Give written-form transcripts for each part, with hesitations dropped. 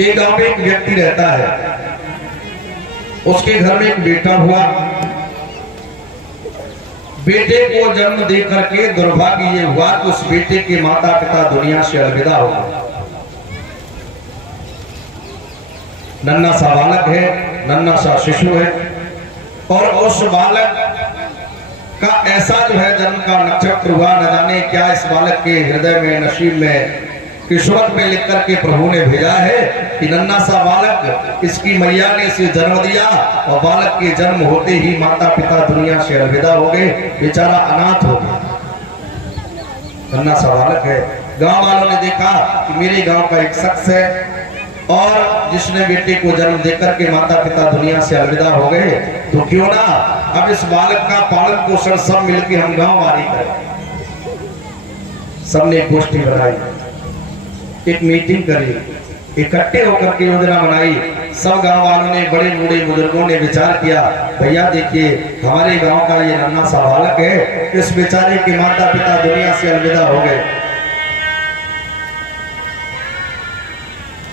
एक गांव में एक व्यक्ति रहता है, उसके घर में एक बेटा हुआ। बेटे को जन्म दे करके दुर्भाग्य ये हुआ कि उस बेटे के माता पिता दुनिया से अलविदा हो गए। नन्हा सा बालक है, नन्हा सा शिशु है, और उस बालक का ऐसा जो है जन्म का नक्षत्र हुआ, न जाने क्या इस बालक के हृदय में, नसीब में, किस्मत में लिख करके प्रभु ने भेजा है कि नन्हा सा बालक, इसकी मैया ने इसे जन्म दिया और बालक के जन्म होते ही माता पिता दुनिया से अलविदा हो गए, बेचारा अनाथ हो गया। नन्हा सा बालक है। गांव वालों ने देखा कि मेरे गांव का एक शख्स है और जिसने बेटे को जन्म देकर के माता पिता दुनिया से अलविदा हो गए, तो क्यों ना अब इस बालक का पालन पोषण सब मिलकर हम गांव वाली करें। सबने गोष्ठी बनाई, एक मीटिंग करी, इकट्ठे होकर के योजना बनाई। सब गांव वालों ने, बड़े बूढ़े बुजुर्गों ने विचार किया, भैया देखिए हमारे गांव का ये नन्हा सा बालक है, इस बेचारे के माता पिता दुनिया से अलविदा हो गए,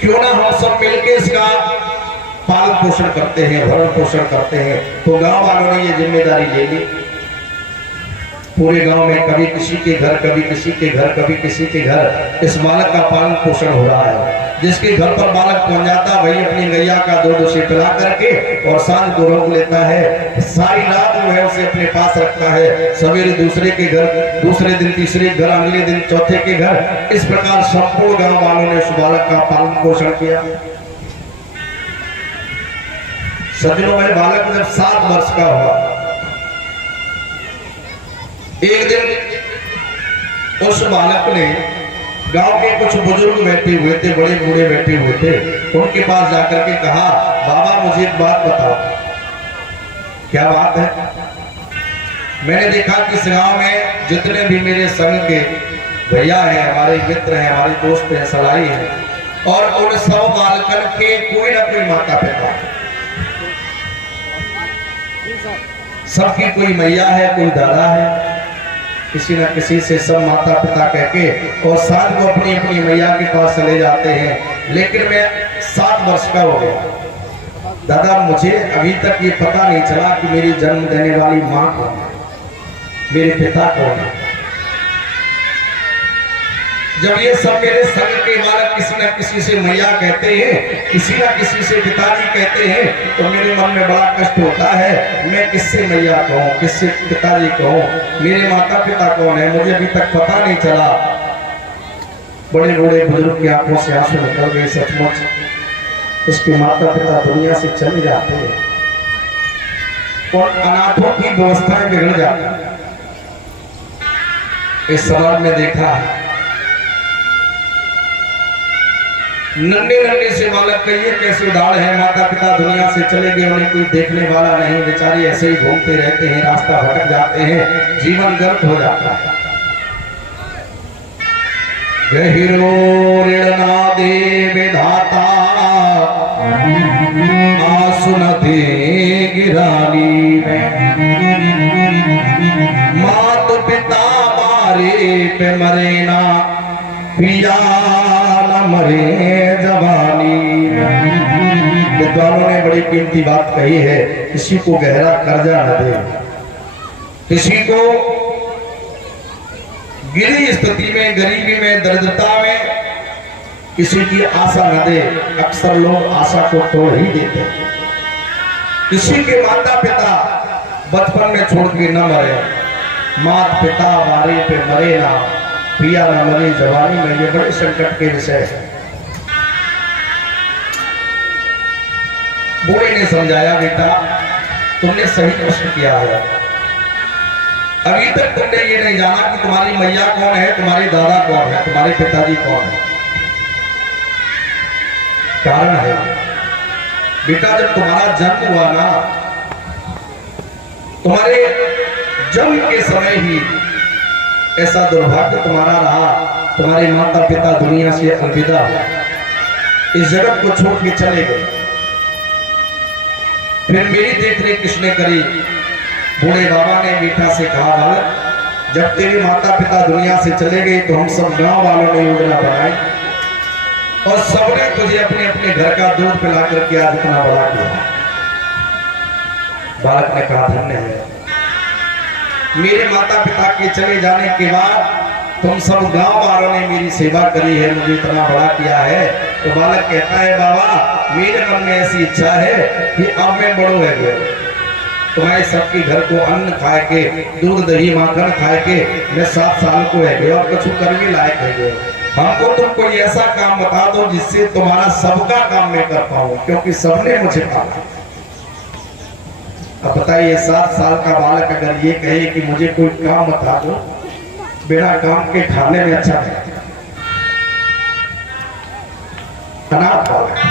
क्यों ना हम सब मिलके इसका पालन पोषण करते हैं, भरण पोषण करते हैं। तो गांव वालों ने ये जिम्मेदारी ले ली। पूरे गांव में कभी किसी के घर, कभी किसी के घर, कभी किसी के घर इस बालक का पालन पोषण हो रहा है। जिसके घर पर बालक पहुंच जाता, वही अपनी गैया का दूध उसे पिला करके और सांझ को रोक लेता है, सारी रात जो है उसे अपने पास रखता है। सवेरे दूसरे के घर, दूसरे दिन तीसरे घर, अगले दिन चौथे के घर, इस प्रकार संपूर्ण गांव वालों ने उस बालक का पालन पोषण किया। सज्जनों में बालक जब 7 वर्ष का हुआ, एक दिन उस बालक ने, गांव के कुछ बुजुर्ग बैठे हुए थे, बड़े बूढ़े बैठे हुए थे, उनके पास जाकर के कहा, बाबा मुझे एक बात बताओ। क्या बात है? मैंने देखा कि इस गांव में जितने भी मेरे संग के भैया हैं, हमारे मित्र हैं, हमारे दोस्त हैं, सलाई हैं, और उन सब बालकन के कोई ना कोई माता पिता, सबकी कोई मैया है, कोई दादा है, किसी न किसी से सब माता पिता कह के और साथ को अपनी अपनी मैया के पास चले जाते हैं। लेकिन मैं 7 वर्ष का हो गया, दादा मुझे अभी तक ये पता नहीं चला कि मेरी जन्म देने वाली माँ कौन है, मेरे पिता कौन है। जब ये सब मेरे संग के बालक किसी न किसी से मैया कहते हैं, किसी न किसी से पिताजी कहते हैं, तो मेरे मन में बड़ा कष्ट होता है। मैं किससे मैया कहूँ, किससे पिताजी कहूँ, मेरे माता पिता कौन है, मुझे अभी तक पता नहीं चला। बड़े बूढ़े बुजुर्ग की आंखों से आंसू निकल गए। सचमुच इसके माता पिता दुनिया से चले जाते हैं और अनाथों की व्यवस्थाएं बिगड़ जाती है। इस समाज में देखा है, नन्हे नन्हे से बालक कहिए कैसे उदार है, माता पिता दुनिया से चले गए, उन्हें कोई देखने वाला नहीं, बेचारे ऐसे ही घूमते रहते हैं, रास्ता भटक जाते हैं, जीवन गर्त हो जाता है। गहिरो ऋणना दे विधाता, आंसू न दे गिरानी में, मात पिता मारे पे मरे ना, पिया न मरे जवानी। विद्वानों ने बड़ी कीमती बात कही है, किसी को गहरा कर्जा न दे, किसी को गिरी स्थिति में, गरीबी में, दरिद्रता में किसी की आशा न दे। अक्सर लोग आशा को तोड़ ही देते हैं। किसी के माता पिता बचपन में छोड़ के न मरे, माता पिता मारे पे मरे ना, पिया न मरे जवानी में, ये बड़े संकट के विषय है। बूढ़े ने समझाया, बेटा तुमने सही प्रश्न किया है, अभी तक तुमने ये नहीं जाना कि तुम्हारी मैया कौन है, तुम्हारे दादा कौन है, तुम्हारे पिताजी कौन है। कारण है बेटा, जब तुम्हारा जन्म हुआ ना, तुम्हारे जन्म के समय ही ऐसा दुर्भाग्य तुम्हारा रहा, तुम्हारे माता पिता दुनिया से अलविदा, इस जगत को छोड़ के चले गए। फिर मेरी देखरेख किसने करी? बूढ़े बाबा ने बेटा से कहा, बालक जब तेरे माता पिता दुनिया से चले गए तो हम सब गांव वालों ने योजना बनाई और सबने तुझे अपने अपने घर का दूध पिला करके आज इतना बड़ा किया। बालक ने कहा धन्य है, मेरे माता पिता के चले जाने के बाद तुम सब गांव वालों ने मेरी सेवा करी है, मुझे इतना बड़ा किया है। तो बालक कहता है बाबा मेरे मन में ऐसी इच्छा है कि अब मैं बड़ो है गया, तुम्हारे सबके घर को अन्न खाए के, दूध दही माखन खाए के मैं 7 साल को है गया और कुछ करने लायक है गया। हमको तुम कोई ऐसा काम बता दो जिससे तुम्हारा सबका काम मैं कर पाऊं, क्योंकि सबने मुझे पाला। अब बताइए 7 साल का बालक अगर ये कहे कि मुझे कोई काम बता दो, बिना काम के खाने में अच्छा है। अनाथ बालक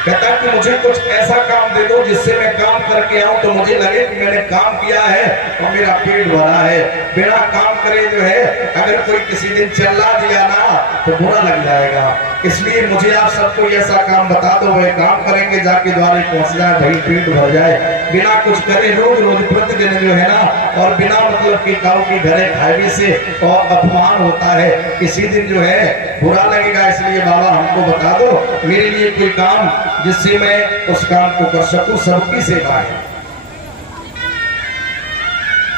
कहता कि मुझे कुछ ऐसा काम दे दो जिससे मैं काम करके आऊं तो मुझे लगे कि मैंने काम किया है और मेरा पेट भरा है। बिना काम करे जो है अगर कोई किसी दिन चिल्ला दिया ना तो बुरा लग जाएगा। इसलिए मुझे आप सबको ऐसा काम बता दो, वह काम करेंगे, जाके द्वारे पहुंच जाए, भाई पेट भर जाए। बिना कुछ करे रोज रोज प्रतिदिन जो है ना, और बिना मतलब कि काऊ की घरे खाए से और अपमान होता है, किसी दिन जो है बुरा लगेगा। इसलिए बाबा हमको बता दो मेरे लिए कोई काम जिससे मैं उस काम को कर सकूं, सबकी सेवा है।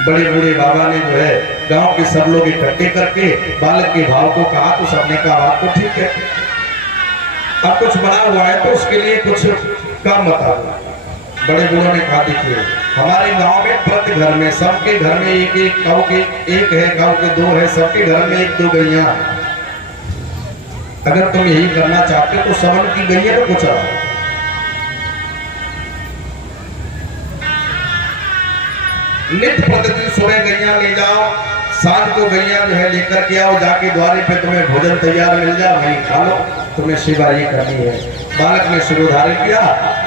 बड़े बूढ़े बाबा ने जो है गांव के सब लोग इकट्ठे करके बालक के भाव को कहा, तो सबने कहा बात तो ठीक है, अब कुछ बना हुआ है तो उसके लिए कुछ काम बता दो। बड़े बूढ़ों ने कहा देखिए हमारे गांव में प्रति घर में सबके घर में एक एक गांव के एक है, गांव के 2 है, सबके घर में 1-2 गैया। अगर तुम यही करना चाहते हो तो सबन की गैया को पूछा, नित्य प्रतिदिन सुबह गैया ले जाओ, सांझ को गैया जो है लेकर के आओ, जाके द्वारे पे तुम्हें भोजन तैयार मिल जाए, वहीं खा लो, तुम्हें सेवा ये करनी है। बालक ने शिरोधारण किया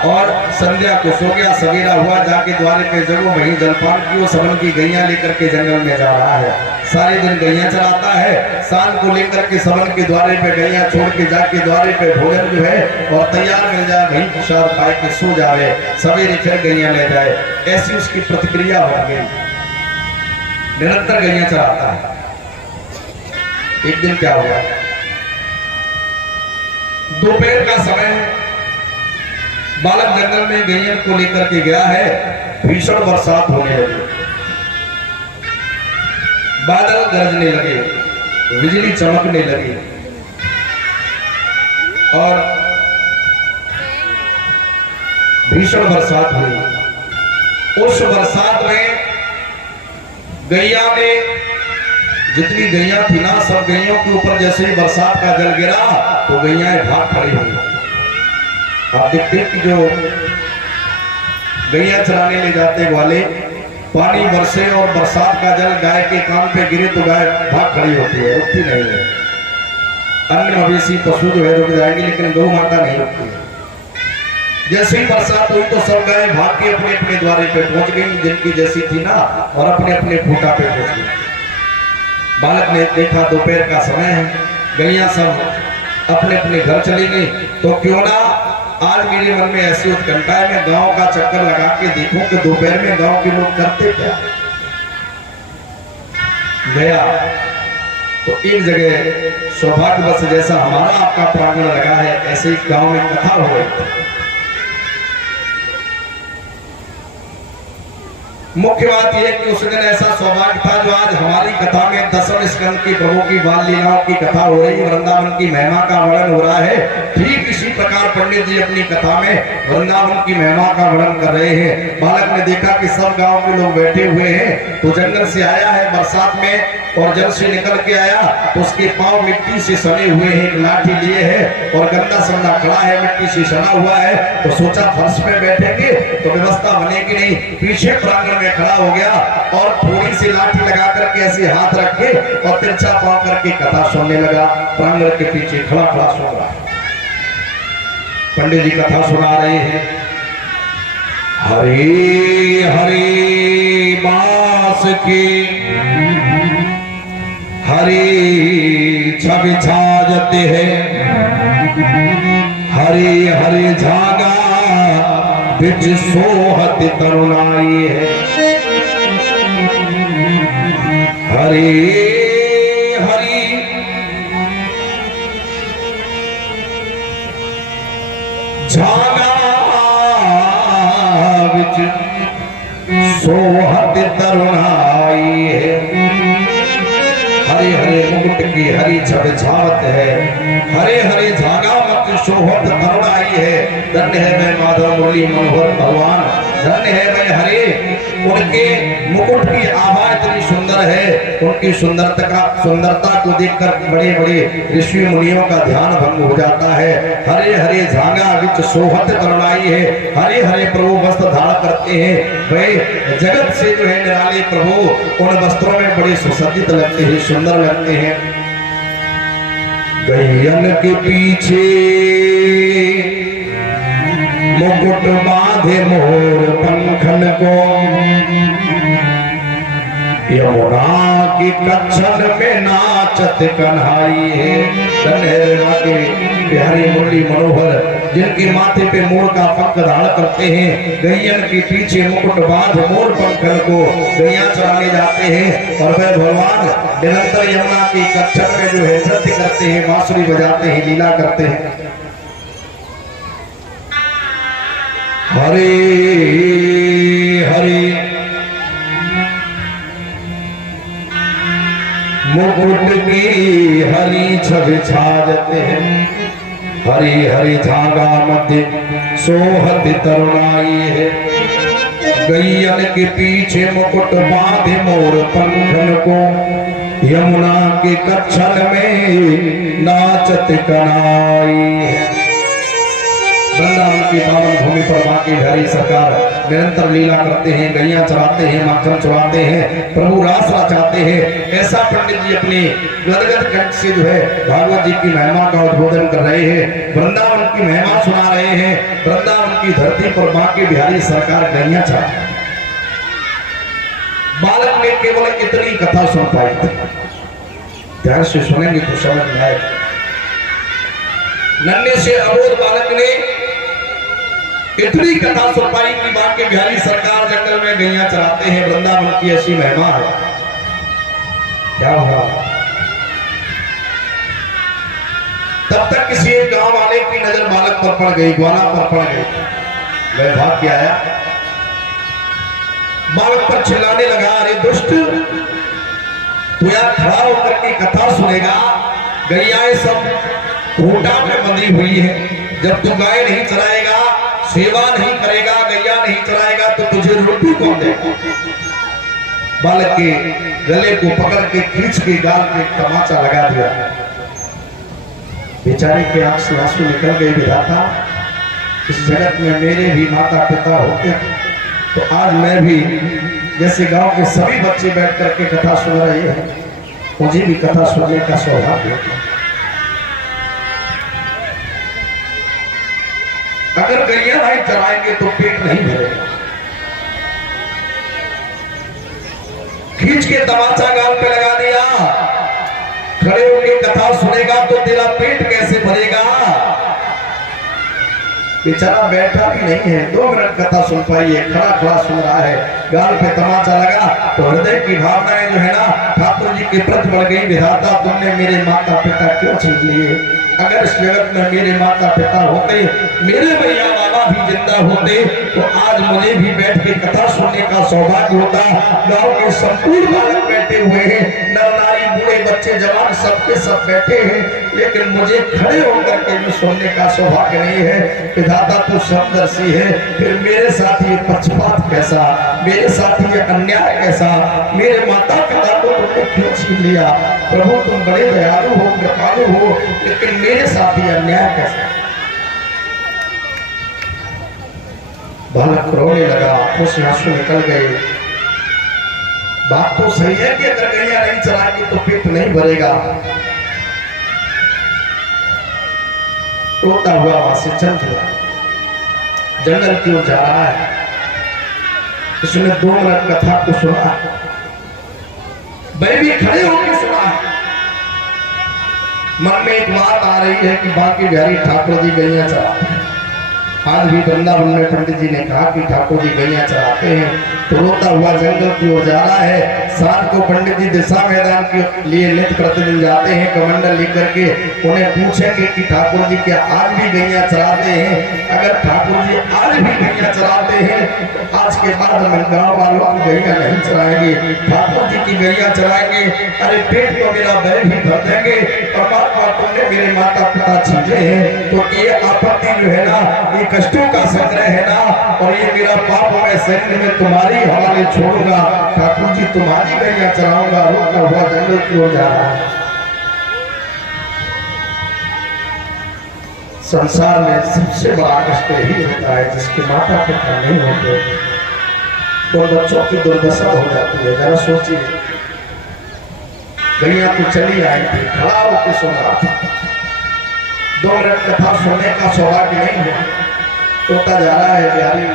और संध्या को सो गया। सवेरा हुआ, जाके द्वारे पे जगो, वहीं जलपान किया, सबन की गैया लेकर के जंगल में जा रहा है। सारे दिन गैया चलाता है, सांझ को लेकर के सबन के द्वारे पे गैया छोड़ के जाके द्वारे पे भोजन जो है और तैयार मिल जाए, वहीं प्रसाद पाए के सो जावे, सवेरे फिर गैया ले जाए। ऐसी उसकी प्रतिक्रिया हो गई, निरंतर गैया चलाता है। एक दिन क्या हुआ, दोपहर का समय है, बालक जंगल में गैया को लेकर के गया है, भीषण बरसात होने लगी, बादल गरजने लगे, बिजली चमकने लगी और भीषण बरसात हुई। उस बरसात में गैया ने, जितनी गैया थी ना, सब गैयों के ऊपर जैसे ही बरसात का जल गिरा तो गैयाएं भाग खड़ी हुई। आप देखते हैं कि जो गैया चराने ले जाते वाले, पानी बरसे और बरसात का जल गाय के कान पे गिरे तो गाय भाग खड़ी होती है, रुकती नहीं है। अन्य मवेशी पशु जो है रुक जाएंगे, लेकिन गौ माता नहीं रुकती है। जैसे ही बरसात हुई तो सब गाय भाग के अपने अपने द्वारे पे पहुंच गई, जिनकी जैसी थी ना, और अपने अपने खूंटा पे पहुंच गई। बालक ने देखा दोपहर का समय है, गैया सब अपने अपने घर चली गई, तो क्यों ना आज मेरे मन में ऐसी उत्कंठा है, मैं गांव का चक्कर लगा के देखूं कि दोपहर में गांव के लोग करते क्या। गया तो एक जगह सौभाग्यवश जैसा हमारा आपका प्रांगण लगा है, ऐसे ही गांव में कथा हो गई। मुख्य बात यह कि उस दिन ऐसा सौभाग्य था जो आज हमारी कथा में 10वें स्कंद की प्रभु की बाल लीलाओं की कथा हो रही है, वृंदावन की महिमा का वर्णन हो रहा है। ठीक इसी प्रकार पंडित जी अपनी कथा में वृंदावन की महिमा का वर्णन कर रहे हैं। बालक ने देखा कि सब गांव के लोग बैठे हुए हैं, तो जंगल से आया है बरसात में और जल से निकल के आया, तो उसके पांव मिट्टी से सने हुए हैं, एक लाठी लिए है और गंदा संदा खड़ा है, मिट्टी से सना हुआ है। तो सोचा फर्श पे बैठेंगे तो व्यवस्था बनेगी नहीं, पीछे प्रांगण में खड़ा हो गया और थोड़ी सी लाठी लगा करके ऐसे हाथ रख के और तिरछा पांव करके कथा सुनने लगा। प्रांगण के पीछे खड़ा खड़ा सुन रहा है, पंडित जी कथा सुना रहे हैं। हरी हरी बास की हरी छवि छाजते हैं, हरी हरी झागा बिच सोहत तरुणाई है। हरी हरी झागा विच सोहत तरुणाई है, हरे हरे मुकुट की हरी छवि छावत है, हरे हरे झागा मत सोहत तरुणाई है। धन्य है मैं माधव मुरली मनोहर भगवान, धन्य है मैं हरे। उनके मुकुट की आभा इतनी सुंदर है, उनकी सुंदरता को देखकर बड़े बड़े ऋषि मुनियों का ध्यान भंग हो जाता है। हरे हरे झांगा विच सोहत तरुणाई है, हरे हरे प्रभु वस्त्र धारण करते हैं। भाई जगत से जो है निराले प्रभु उन वस्त्रों में बड़े सुसज्जित लगते हैं, सुंदर लगते हैं। गैयन के पीछे मुकुट बांधे मोर पंखन को, यमुना की कच्छन में नाचत कन्हाई है। धन्य के प्यारे मुरली मनोहर जिनके माथे पे मोर का पंख धारण करते हैं। गैयन के पीछे मुकुट बांध मोर पंखन को गैया चराने जाते हैं और वह भगवान निरंतर यमुना की कच्छन में जो है नृत्य करते हैं, बांसुरी बजाते हैं, लीला करते हैं। हरे हरे मुकुट की हरी छवि छाजते हैं, हरी हरी झागा मध्य सोहत तरुणाई है। गैयन के पीछे मुकुट बांधे मोर पंखन को, यमुना के कच्छन में नाचत कनाई है। वृंदावन की पावन भूमि पर मां की हरी सरकार निरंतर लीला करते हैं, गैया चराते हैं, माखन चुराते हैं, प्रभु रास रचाते हैं। ऐसा पंडित जी अपने गदगद कंठ से जो है भागवत जी की महिमा का उद्बोधन कर रहे हैं, वृंदावन की महिमा सुना रहे हैं। वृंदावन की धरती पर मां की बिहारी सरकार गैया चरा। बालक ने केवल इतनी कथा सुन पाई थी, ध्यान से सुनेंगे तो समझ में आएगा। नन्हे से अबोध बालक ने इतनी कथा सुन पाई कि मां के बिहारी सरकार जंगल में गैया चराते हैं। वृंदावन की ऐसी महिमा है। क्या हुआ? तब तक किसी एक गांव वाले की नजर बालक पर पड़ गई, ग्वाला पर पड़ गई। वह भाग के आया, बालक पर चिल्लाने लगा, अरे दुष्ट, तू यार खड़ा होकर के कथा सुनेगा? गैयाएं सब खूंटा में बंधी हुई है। जब तू गाय नहीं चराएगा, सेवा नहीं करेगा, गैया नहीं चराएगा तो तुझे रोटी कौन देगा? बालक के गले को पकड़ के खींच के गाल पे तमाचा लगा दिया। बेचारे के आंख से आंसू निकल गए। विधाता, इस जगत में मेरे भी माता पिता होते तो आज मैं भी जैसे गांव के सभी बच्चे बैठ करके कथा सुन रहे हैं, मुझे भी कथा सुनने का सौभाग्य होता। अगर गैया नहीं चराएंगे तो पेट नहीं भरेगा। खींच के तमाचा गाल पे लगा दिया। खड़े होकर कथा सुनेगा तो तेरा पेट कैसे भरेगा? बेचारा बैठा भी नहीं है, 2 मिनट कथा सुन पाई है, खड़ा खड़ा सुन रहा है, गाल पे तमाचा लगा तो हृदय की भावनाएं जो है ना ठाकुर जी के प्रति बढ़ गई। विधाता, तुमने मेरे माता पिता क्यों छीन लिए? अगर इस जगत में मेरे माता पिता होते, मेरे भैया बाबा भी जिंदा होते तो आज मुझे भी बैठ के कथा सुनने का सौभाग्य होता। गांव के संपूर्ण बालक बैठे हुए हैं, नर नारी बूढ़े बच्चे जवान सबके सब बैठे हैं, लेकिन मुझे खड़े होकर के भी सुनने का सौभाग्य नहीं है। विधाता, तू समदर्शी है, फिर मेरे साथ ये पक्षपात कैसा, मेरे साथ ये अन्याय कैसा? मेरे माता पिता को तुमने क्यों छीन लिया? प्रभु, तुम बड़े दयालु हो, कृपालु हो, लेकिन मेरे साथ ये अन्याय कैसा? बालक रोने लगा, आंखों से आंसू निकल गए। बात तो सही है कि अगर गैया नहीं चराएंगे तो पेट नहीं भरेगा। रोता हुआ वहां से चल दिया। जंगल क्यों जा रहा है? इसने 2 मिनट कथा को सुना, मैं भी खड़े होकर सुना। मन में एक बात आ रही है कि बाकी बिहारी ठाकुर जी गैया चराते हैं। आज भी वृंदावन में पंडित जी ने कहा कि ठाकुर जी गैया चराते हैं, तो रोता हुआ जंगल की ओर जा रहा है। शाम को पंडित जी दिशा मैदान के लिए नित्य प्रतिदिन जाते हैं कमंडल लेकर के। उन्हें पूछेंगे कि ठाकुर जी क्या आज भी गैया चराते हैं? अगर ठाकुर जी आज भी गैया चराते हैं तो आज के बाद में गाँव वालों की गैया नहीं चराएंगे, ठाकुर जी की गैया चराएंगे। अरे पेट तो मेरा बैल भी भर देंगे। परमात्मा तुमने मेरे माता पिता छीने हैं, तो ये आपत्ति जो है ना, ये कष्टों का संग्रह है ना, और ये मेरा पाप मैं शरीर में तुम्हारी हवाले छोड़ूंगा। ठाकुर जी तुम्हारी गैया चराऊंगा। रोता हुआ जंगल की ओर जा रहा है। संसार में सबसे बड़ा कष्ट ही होता है जिसके माता पिता नहीं होते, तो बच्चों की दुर्दशा हो जाती है। जरा सोचिए, गैया तो चली आई थी, खड़ा होकर सुन रहा था, 2 मिनट कथा सुनने का सौभाग्य नहीं है, तोता जा रहा है, बिहारी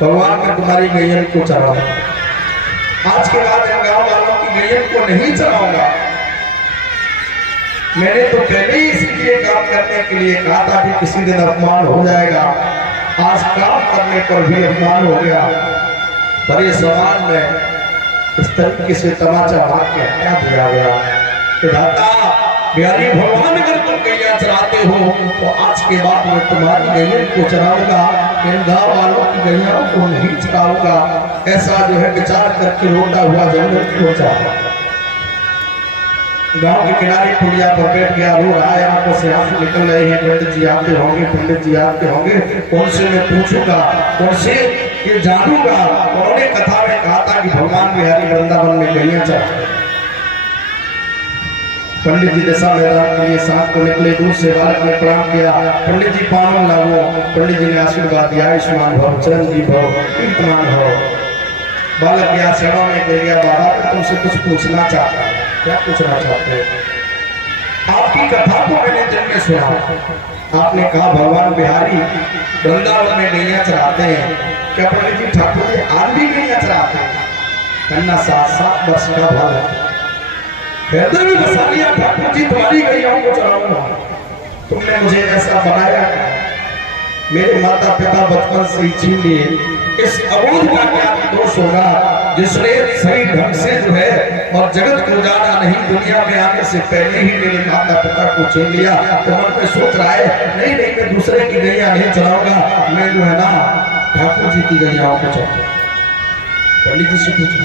भगवान में तुम्हारी गैयन को चढ़ाओ। आज के बाद इन गांव वालों की गैयन को नहीं चढ़ाऊंगा। मैंने तो पहले ही इसलिए काम करने के लिए कहा था कि किसी दिन अपमान हो जाएगा। आज काम करने पर भी अपमान हो गया। बड़े समाज में इस तरीके से तमाचा मार के हत्या दिया गया। दाता बिहारी भगवान, अगर तुम गैया चराते हो तो आज के बाद मैं तुम्हारी गैया को चराऊंगा, इन गाँव वालों की गैयाओं को नहीं चराऊंगा। ऐसा जो है विचार करके रोता हुआ जंगल को चला। गांव के किनारे पुलिया पर बैठ गया, रो रहा है, आंखों से आंसू निकल रहे हैं। पंडित जी आते होंगे, पंडित जी आते होंगे, उनसे मैं पूछूंगा, उनसे ये जानूंगा। उन्होंने कथा में कहा था कि भगवान बिहारी वृंदावन में गैया चराते। पंडित जी दिशा मैदान के लिए साथ को निकले। दूर से बालक ने प्रणाम किया, पंडित जी पावन लागो। पंडित जी ने आशीर्वाद दिया, आयुष्मान भव, चिरंजीव भव, कीर्तमान भव। बालक या सेवा में कह गया, बाबा तुमसे कुछ पूछना चाहता है। क्या पूछना चाहते हैं? आपकी कथा को मैंने दिन में सुना, आपने कहा भगवान बिहारी वृंदावन में गैया चराते हैं। क्या पंडित जी ठाकुर जी आज भी गैया चराते हैं? कन्ना 7 वर्ष का बालक हृदय में बसा लिया, ठाकुर जी तुम्हारी गैयाओं को चराऊंगा। तुमने मुझे ऐसा बनाया, मेरे माता पिता बचपन से ही छीन लिए। इस अबोध का क्या दोष होगा जिसने सही ढंग से जो है और जगत को जाना नहीं, दुनिया में आने से पहले ही मेरे माता पिता को छीन लिया। तो मन में सोच रहा है, नहीं नहीं मैं दूसरे की गैया नहीं चलाऊंगा, मैं जो है ना ठाकुर जी की गैयाओं को चलाऊंगा। पंडित जी से पूछा,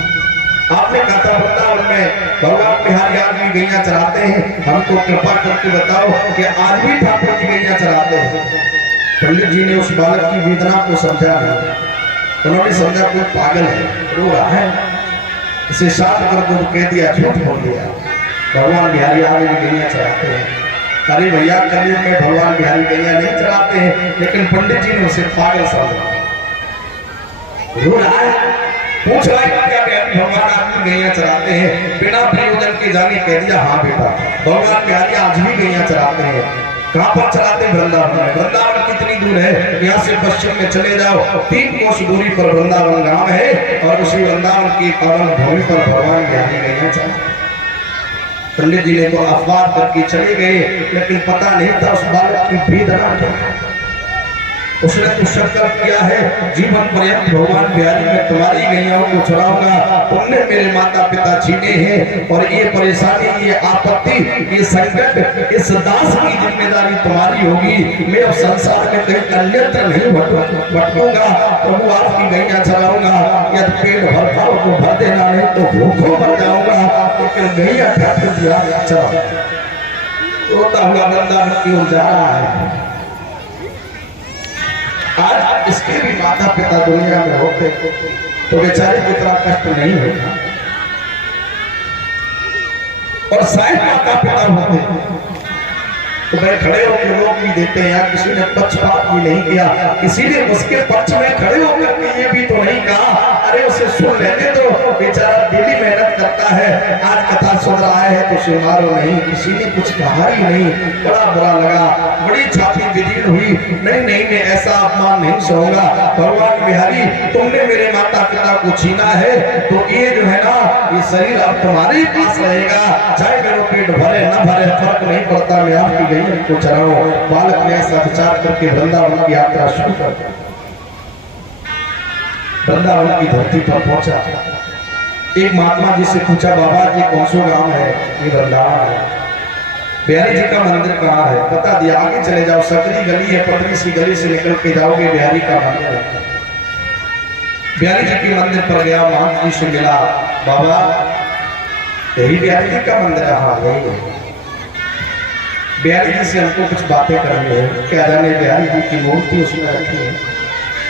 आपने कहा था वृंदावन में भगवान बिहारी आज भी गैया चराते हैं, हमको कृपा करके बताओ कि आज भी ठाकुर जी गैया चराते हैं। पंडित जी ने उस बालक की वेदना को समझा नहीं। उन्होंने समझा कोई पागल है, रो रहा है, इसे शांत कर दो, कह दिया, झूठ बोल दिया, भगवान बिहारी आज भी गैया चराते हैं। अरे भैया कलयुग में भगवान बिहारी गैया नहीं चराते हैं, लेकिन पंडित जी ने उसे पागल समझा। रो रहा है, पूछ रहा है क्या बिहारी भगवान आज भी गैया चराते हैं? बिना प्रयोजन के जाने कह दिया, हाँ बेटा भगवान बिहारी आज भी गैया चराते हैं। कहाँ पर चलाते? वृंदावन में। वृंदावन कितनी दूर है? यहाँ से पश्चिम में चले जाओ, 3 कोस दूरी पर वृंदावन गांव है, और उसी वृंदावन की पावन भूमि पर भगवान बिहारी गैया चराते। पंडित जी ने तो अफवाह करके चले गए, लेकिन पता नहीं था उस बालक की वेदना क्या है। उसने तो संकल्प किया है, जीवन पर्यंत भगवान बिहारी में तुम्हारी गैयाओं को चढ़ाऊंगा। तुमने मेरे माता पिता छीने हैं, और ये परेशानी, ये आपत्ति, ये संकट, इस दास की जिम्मेदारी तुम्हारी होगी। मैं अब संसार में कहीं अन्यत्र नहीं भटकूंगा, प्रभु आपकी गैया चढ़ाऊंगा। यदि पेट भर पाओ तो भर देना, नहीं तो भूखों मर जाऊंगा, लेकिन गैया ठाकुर जी आप चढ़ाओ। रोता हुआ वृंदावन की ओर जा रहा है। आज इसके भी माता पिता दुनिया में होते तो बेचारे को इतना कष्ट नहीं होता, और शायद माता पिता होते तो भाई खड़े होकर रोक भी देते हैं। यार किसी ने पक्षपात भी नहीं किया, किसी ने उसके पक्ष में खड़े होकर के ये भी तो नहीं कहा, अरे उसे सुन लेने दो, बेचारा डेली मेहनत करता है, आज कथा सुन रहा है तो उसे मारो नहीं। किसी ने कुछ कहा ही नहीं। बड़ा बुरा लगा, बड़ी छाती विदीर्ण हुई। नहीं नहीं मैं ऐसा अपमान नहीं सहूंगा। भगवान बिहारी तुमने मेरे माता पिता को छीना है तो ये जो है ना ये शरीर अब तुम्हारे ही पास रहेगा, चाहे मेरा पेट भरे न भरे फर्क नहीं पड़ता, मैं आपकी गैया को चराऊं। बालक ने ऐसा विचार करके वृंदावन की यात्रा शुरू कर दी। वृंदावन की धरती पर पहुंचा। एक महात्मा जी से पूछा, बाबा जी कौन सा गांव है? ये वृंदावन है। बिहारी जी का मंदिर कहाँ है? बता दिया। आगे चले जाओ, सकरी गली है, पतली सी गली से निकल के जाओगे, बिहारी का मंदिर है। बिहारी जी के मंदिर पर गया, महंत जी से मिला, बाबा यही बिहारी जी का मंदिर है? हाँ यही है। बिहारी जी से हमको कुछ बातें करनी है। क्या जाने बिहारी जी की मूर्ति उसमें रखी है,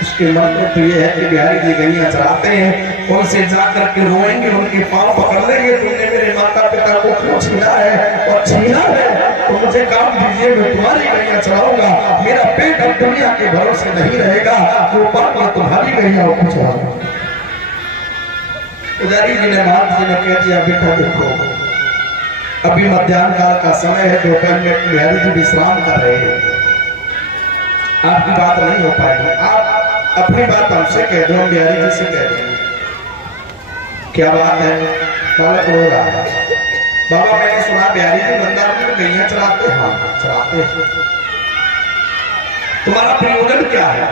उसके मन में तो ये है कि बिहारी जी गैया चराते हैं, उनसे जाकर के रोएंगे, उनके पांव पकड़ लेंगे, तुमने मेरे माता पिता को क्यों छीना है? और छीना है तो मुझे काम दीजिए, मैं तुम्हारी गैया चलाऊंगा। मेरा पेट अब दुनिया के भरोसे नहीं रहेगा, वो पाप में तुम्हारी गैया को चलाऊंगा। पुजारी जी ने, महाराज जी ने कह दिया, बेटा देखो अभी मध्याह्न काल का समय है, दोपहर में बिहारी जी विश्राम कर रहे हैं, आपकी बात नहीं हो पाएगी। आप अपनी बात हमसे कह दो, हम बिहारी जी से कह देंगे। क्या बात है? बालक रो रहा है। बाबा मैंने सुना बिहारी जी वृंदावन में गैया चराते हैं। हाँ चराते हैं। तुम्हारा प्रयोजन क्या है?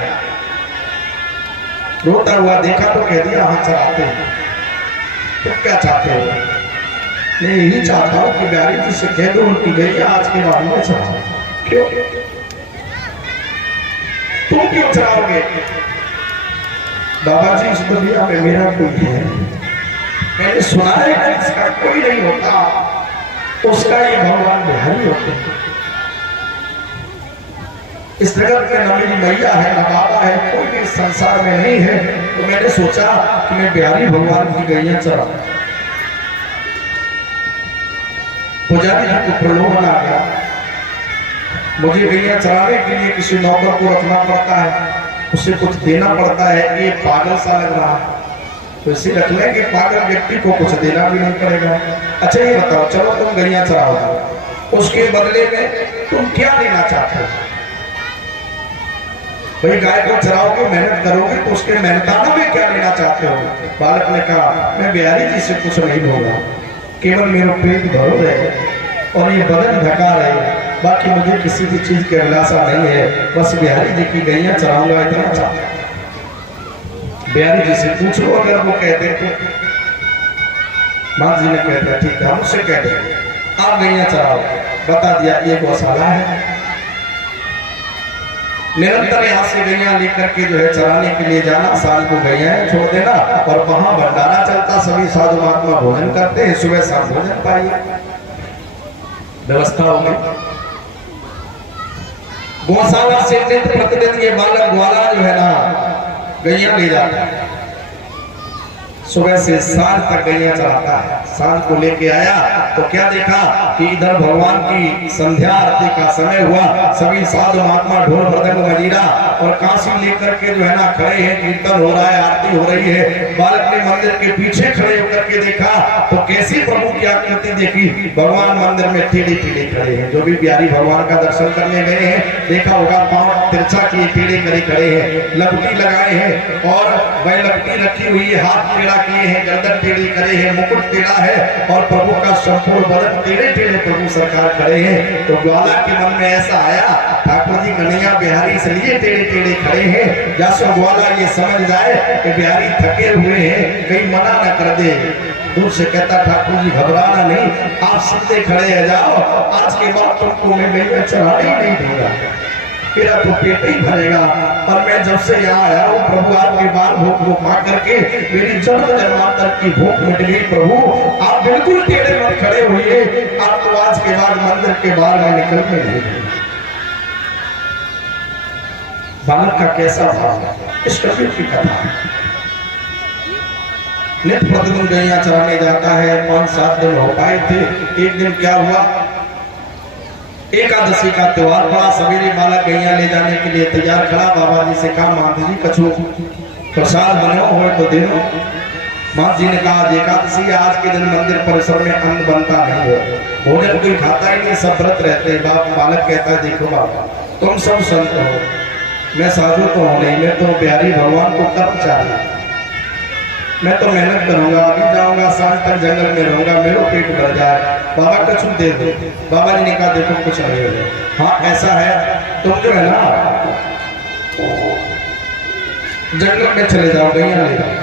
रोता हुआ देखा तो कह दिया, हाँ चराते हैं। तो क्या चाहते हो? मैं यही चाहता हूँ कि बिहारी जी से कह दो उनकी गैया आज के बाद में चराओ। क्यों? तुम क्यों चलाओगे? बाबा जी इस दुनिया में मेरा कोई है, मैंने सुना है कि इसका कोई नहीं होता, उसका ये भगवान बिहारी होते हैं। इस जगत में न मेरी मैया है न बाबा है, कोई भी संसार में नहीं है, तो मैंने सोचा कि मैं बिहारी भगवान की गैया चराऊं। पुजारी जी को प्रलोभन आ गया, मुझे गैया चराने के लिए किसी नौकर को रखना पड़ता है, उसे कुछ देना पड़ता है, ये पागल सा लग रहा है, तो इसे रख लेंगे, पागल व्यक्ति को कुछ देना भी नहीं पड़ेगा। अच्छा ये बताओ, चलो तुम गैया चराओगे, उसके बदले में तुम क्या लेना चाहते हो? भाई गाय को चराओगे, मेहनत करोगे, तो उसके मेहनताना में क्या लेना चाहते हो? बालक ने कहा, मैं बिहारी जी से कुछ नहीं बोला, केवल मेरा पेट भरो रहे और ये बदन ढका रहे, बाकी मुझे किसी भी चीज की अभिलाषा नहीं है, बस बिहारी जी की गैया चराऊंगा, इतना चाहता। बिहारी जी से पूछो, अगर वो कहते तो। मां जी ने कह दिया, ठीक है हम उससे कह देंगे, आप गैया चराओ। बता दिया, ये गौशाला है, निरंतर यहाँ से गैया लेकर के जो है चराने के लिए जाना, शाम को गैया छोड़ देना, और वहां भंडारा चलता, सभी साधु महात्मा भोजन करते हैं, सुबह शाम भोजन पाइए, व्यवस्था होगी। गौशाला से नित्य प्रतिदिन ये बालक ग्वाला जो है ना गैया ले जाता है, सुबह से सांझ तक गैया चलाता है। सांझ को लेके आया तो क्या देखा कि इधर भगवान की संध्या आरती का समय हुआ, सभी साधु महात्मा ढोल मृदंग मजीरा और कांसी लेकर के जो है ना खड़े हैं, कीर्तन हो रहा है, आरती हो रही है। बालक ने मंदिर के पीछे खड़े होकर के देखा तो कैसी प्रभु की आकृति देखी, भगवान मंदिर में टेढ़े टेढ़े खड़े हैं। जो भी बिहारी भगवान का दर्शन करने गए हैं देखा होगा, पांव तिरछा किए टेढ़े करे खड़े हैं, लपटी लगाए हैं और वह लपटी रखी हुई है, हाथ टेढ़ा किए हैं, गर्दन टेढ़ी करे हैं, मुकुट टेढ़ा है और प्रभु का संपूर्ण बदन टेढ़े टेढ़े प्रभु सरकार खड़े हैं। तो ग्वाला के मन में ऐसा आया, ठाकुर जी कन्हैया बिहारी इसलिए टेढ़े टेढ़े खड़े हैं, जैसे ग्वाला ये समझ जाए कि बिहारी थके हुए हैं, कहीं मना न कर दे। दूर से कहता, ठाकुर जी घबराना नहीं, आप सीधे खड़े हो जाओ, आज के बाद तुमको मैं गैया चढ़ाने ही नहीं दूंगा, मेरा तो पेट ही भरेगा। और मैं जब से यहाँ आया हूँ प्रभु, आपके बाल भूख भूख पा करके मेरी जन्म जन्मांतर की भूख मिट गई। प्रभु आप बिल्कुल टेढ़े मत खड़े हुए, आप तो आज के बाद मंदिर के बाहर में निकल के नहीं। बालक का कैसा भाव, इस कबीर की कथा। नित्य प्रतिदिन गैया चराने जाता है, 5-7 दिन हो पाए थे। एक दिन क्या हुआ, एकादशी का त्योहार पड़ा, सवेरे बालक गैया ले जाने के लिए तैयार खड़ा। बाबा जी से कहा, माता जी कछु प्रसाद बनो हो तो दे दो। माता जी ने कहा, एकादशी आज के दिन मंदिर परिसर में अन्न बनता नहीं है, भोजन कोई खाता ही नहीं, सब व्रत रहते हैं। बालक कहता है, देखो बाबा तुम सब संत हो, मैं साधु तो हूं नहीं, मैं तो बिहारी भगवान को कर्म चाहता, मैं तो मेहनत करूंगा, अभी जाऊंगा सांझ तक जंगल में रहूंगा, मेरा पेट भर जाए, बाबा कछु दे दो। बाबा जी ने कहा देखो कुछ नहीं होगा। हाँ ऐसा है, तुम जो है ना जंगल में चले जाओ, गैया ले जाओ।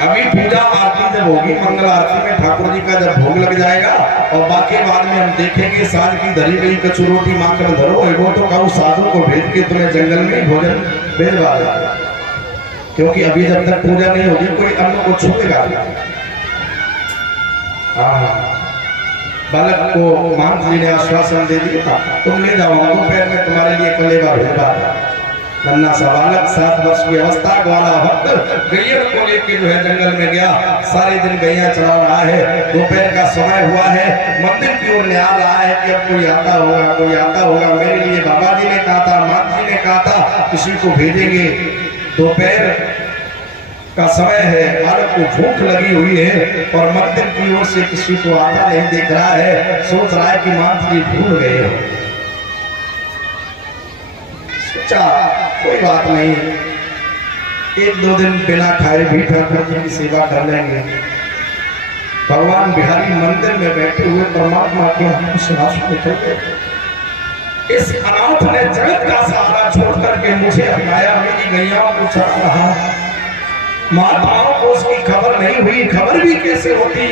अभी पूजा आरती जब होगी, मंगल आरती में ठाकुर जी का जब भोग लग जाएगा और बाकी बाद में हम देखेंगे साँझ की धरी गई कछु रोटी माखन धरो, वो तो कहूँ साधु को भेज के तुम्हें जंगल में भोजन भेजवा देगा, क्योंकि अभी जब तक पूजा नहीं होगी कोई अन्न को छुएगा नहीं। बालक को मान जी ने आश्वासन दे दिया, तुम ले जाओ, दोपहर में तुम्हारे लिए कलेवा भेजवा। नन्ना सा बालक 7 वर्ष की अवस्था, ग्वाला भक्त गैया को लेके जो है जंगल में गया, सारे दिन गैया चला रहा है। दोपहर का समय हुआ है, मंदिर की ओर निहार रहा है कि अब कोई आता होगा, कोई आता होगा। मेरे लिए बाबा जी ने कहा था, माता जी ने कहा था किसी को भेजेंगे। दोपहर का समय है, बालक को भूख लगी हुई है और मंदिर की ओर से किसी को आता नहीं देख रहा है, सोच रहा है कि माता जी भूल गए हो। सोचा कोई बात नहीं, 1-2 दिन बिना खाए भी ठाकुर जी की सेवा कर लेंगे। भगवान बिहारी मंदिर में बैठे हुए परमात्मा के सिंहासन में चल गए। इस अनाथ ने जगत का सहारा छोड़ करके मुझे अपनाया, मेरी गैयाओं को चढ़ा रहा। महात्माओं को उसकी खबर नहीं हुई, खबर भी कैसे होती,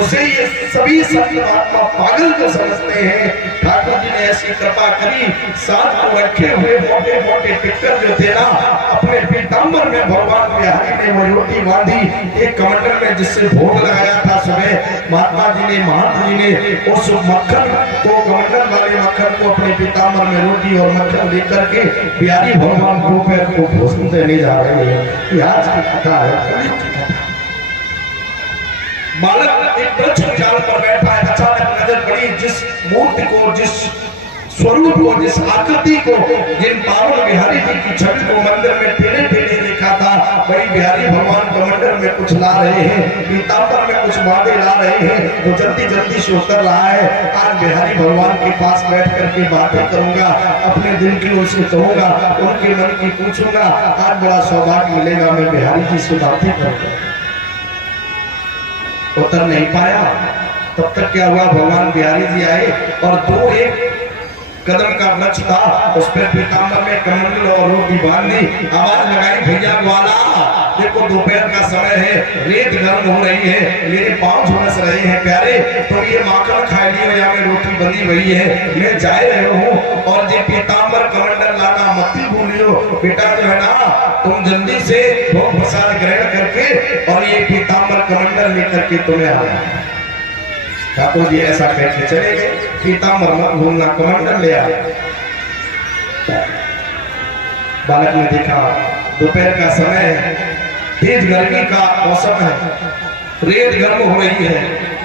उसे ये सभी संत महात्मा पागल जो समझते हैं। ठाकुर जी ने ऐसी कृपा करी, साथ को रखे हुए मोटे मोटे टिक्कर जो थे ना, अपने पीताम्बर में भगवान बिहारी ने वो रोटी बांधी एक कमंडल में, जिससे भोग लगाया था सुबह। महात्मा जी ने, महात्मा जी ने उस मक्खन को, कमंडल वाले मक्खन को अपने पीताम्बर में रोटी और मक्खन लेकर के बिहारी भगवान दोपहर को भोजन देने जा रहे हैं। आज की कथा है। बालक एक वृक्ष जाल पर बैठा है, अचानक नजर पड़ी जिस मूर्ति को, जिस स्वरूप को, जिस आकृति को, जिन पावन बिहारी जी की छवि को मंदिर में टेढ़े टेढ़े देखा था, वही बिहारी भगवान कमंडल में कुछ ला रहे हैं, पीताम्बर में कुछ बातें ला रहे हैं। वो जल्दी जल्दी से उतर रहा है। आज बिहारी भगवान के पास बैठ करके बातें करूंगा, अपने दिल की उनसे कहूंगा, उनके मन की पूछूंगा। आज बड़ा सौभाग्य मिलेगा, मैं बिहारी जी से बातें करूंगा। उतर नहीं पाया। तब तक क्या हुआ, भगवान बिहारी जी आए और 2-1 कदम का वृक्ष था, उस पर पीताम्बर में कमंडल और रोटी बांधी, आवाज लगाई, भैया ग्वाला देखो दोपहर का समय है, रेत गर्म हो रही है, मेरे पांव झुलस रहे हैं प्यारे, तो ये माखन खा लियो या में रोटी बनी हुई है, मैं जा रहे हूँ और ये पीताम्बर कमंडल लाना मत भूलियो। बेटा जो है ना, तुम जल्दी से भोग प्रसाद ग्रहण करके और ये पीताम्बर कमंडल लेकर के तुम्हें आना। ठाकुर जी ऐसा कहते चले गए, पीताम्बर मत भूलना, कमंडल ले आए। बालक ने देखा दोपहर का समय है, तेज गर्मी का मौसम है, रेत गर्म हो रही है।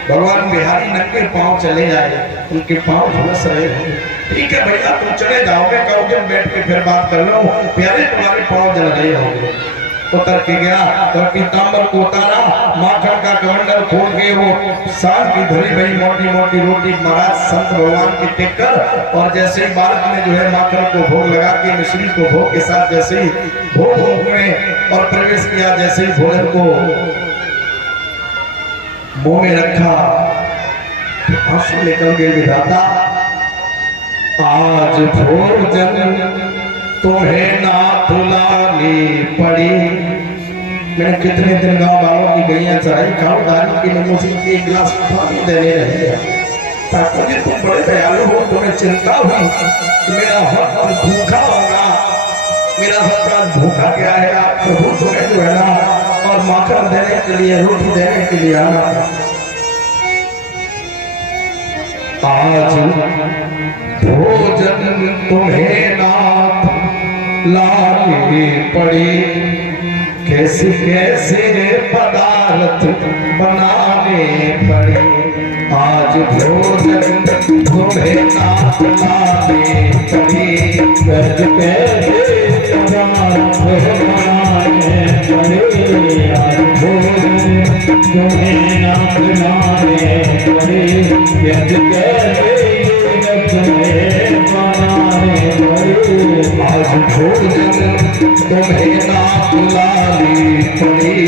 भगवान बिहारी नंगे पांव चले आए, उनके पांव झुलस रहे हैं। ठीक है भैया तुम चले जाओगे, कहोगे बैठ के फिर बात कर लो, प्यारे तुम्हारे पांव जल रहे होंगे। उतर के गया तो पीताम्बर को उतारा, माखन का कमंडल खोल के वो सांझ की धरी भई मोटी मोटी रोटी महाराज संत भगवान की टेककर, और जैसे ही बालक ने जो है माखन को भोग लगा के मिश्री को भोग के साथ जैसे ही भोग में और प्रवेश किया, जैसे ही भोजन को मुंह में रखा, आंसू निकल गए। विधाता आज भोजन तुम्हें ना तुलानी पड़ी। मैंने कितने दिन गांव वालों की गैया चराई, खाओ दारी के लिए मुझे 1 गिलास पानी देने रहे। ठाकुर जी तुम बड़े दयालु हो, तुम्हें चिंता हुई कि मेरा भक्त भूखा होगा, मेरा भक्त भूखा क्या है, आप प्रभु तुम्हें जो है ना और माखन देने के लिए, रोटी देने के लिए आना। आज भोजन तुम्हें नाथ लानी पड़ी, कैसे कैसे पदार्थ बनाने पड़े। आज भोजन तुम्हें नाथ लाने पड़ी, कैसे कैसे पदार्थ बनाने पड़े। आज भोजन तुम्हें नाथ लाने पड़ी, कैसे कैसे तुम्हें बनाने पड़े। आज भोजन तुम्हें नाथ लानी पड़ी,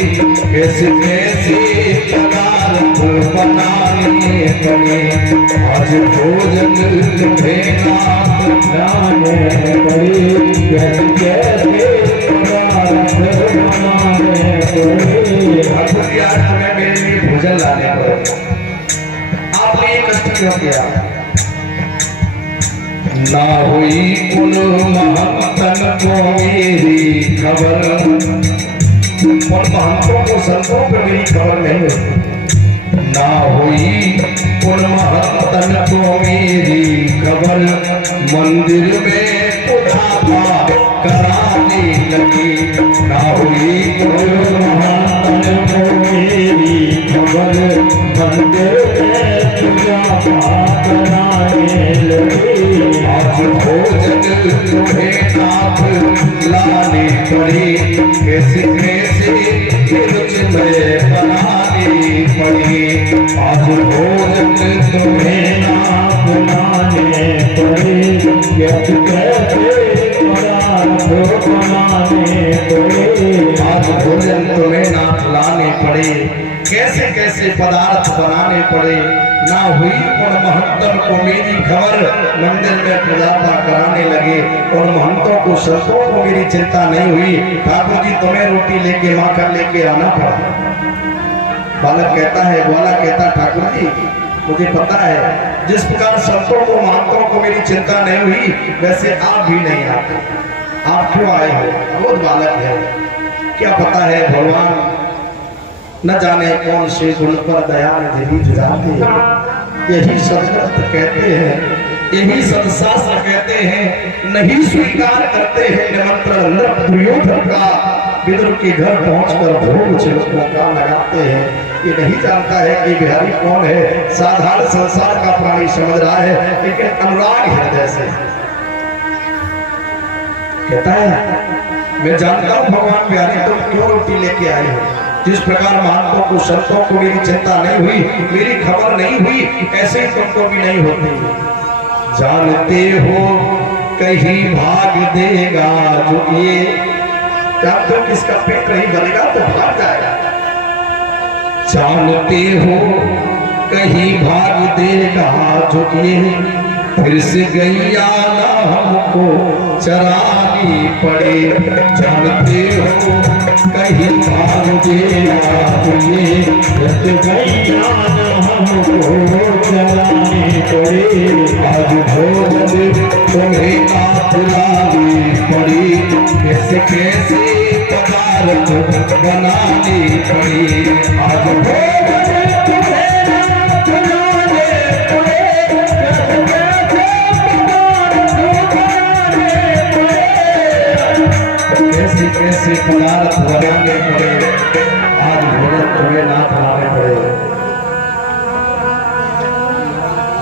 कैसे कैसे पदार्थ बनाने पड़े, आज भोजन तुम्हें नाथ लाने पड़ी, कैसे कैसे पदार्थ बनाने पड़े। आज तुम्हें मेरे लिए भोजन लाने पड़े, आपने ये कष्ट क्यों किया? ना हुई उन महंतन को मेरी खबर, उन महंतों को संतों पे मेरी खबर नहीं हुई। ना हुई उन महंतन को मेरी खबर, मंदिर में पूजा कराने लगी। ना हुई उन महंतन को मेरी खबर, मंदिर में पूजा कराने लगी। आज भोजन तुम्हें नाथ लाने पड़ी, कैसे कैसे रुच में बनानी पड़ी, आज भोजन तुम्हें नाथ लाने पड़ी, कैसे कैसे पदार्थ बनाने पड़े, आज भोजन तुम्हें नाथ लाने पड़े, कैसे कैसे पदार्थ बनाने पड़े। ना हुई और महंतों को मेरी खबर, मंदिर में पूजा कराने लगे और महंतों को संतों को मेरी चिंता नहीं हुई। ठाकुर जी तुम्हें रोटी लेके माखन लेके आना पड़ा। बालक कहता है, ग्वाला कहता ठाकुर जी मुझे पता है जिस प्रकार संतों को महंतों को मेरी चिंता नहीं हुई, वैसे आप भी नहीं आते, आप क्यों आए हो? बहुत बालक है, क्या पता है भगवान न जाने कौन से गुण पर दया निधि जुड़ाते हैं। यही सदग्रस्त कहते हैं, यही सदशास्त्र कहते हैं, नहीं स्वीकार करते हैं निमंत्रण नृप दुर्योधन का, विदुर के घर पहुंचकर भोग चिलकों का लगाते हैं। ये नहीं जानता है कि बिहारी कौन है, साधारण संसार का प्राणी समझ रहा है, लेकिन अनुराग हृदय से कहता है मैं जानता हूं भगवान बिहारी तुम क्यों रोटी लेके आए हो। जिस प्रकार महंतों को संतों को मेरी चिंता नहीं हुई, मेरी खबर नहीं हुई, ऐसे ही तुमको भी नहीं होती। जानते हो कहीं भाग देगा जो ये, जानते हो किसका पेट नहीं भरेगा तो भाग जाएगा। जानते हो कहीं भाग देगा जो ये, फिर से गैया ना हमको चरानी पड़े। जानते हो कहीं भाग देगा तो ये, फिर से गैया ना हमको चरानी पड़े। आज भोजन तुम्हें नाथ लानी पड़ी, कैसे कैसे पदार्थ बनानी पड़ी। आज भोजन तुम्हें नाथ लानी पड़ी, कैसे कैसे पदार्थ बनाने पड़े। आज भोजन तुम्हें नाथ लाने पड़े।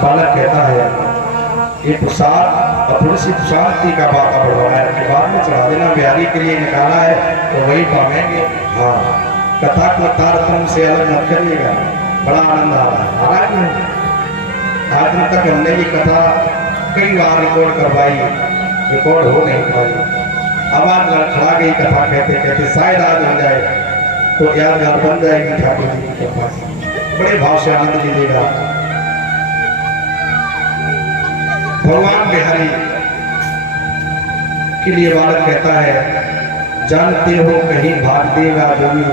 बालक कहता है ये प्रसाद और थोड़ी सी शांति का वातावरण है कि बाद में चढ़ा देना, बिहारी के लिए निकाला है तो वही पाएंगे। हाँ, कथा को तारतम्य से अलग मत करिएगा, बड़ा आनंद आ रहा है। हालांकि आज तक हमने ये कथा कई बार रिकॉर्ड करवाई, रिकॉर्ड हो नहीं पाई। आवाज लड़खड़ा गई कथा कहते कहते, शायद आज हो जाए तो यादगार बन जाएगी ठाकुर जी के पास। बड़े भाव से आनंद लीजिएगा। भगवान बिहारी के लिए बालक कहता है जानते हो कहीं भाग देगा जोगी,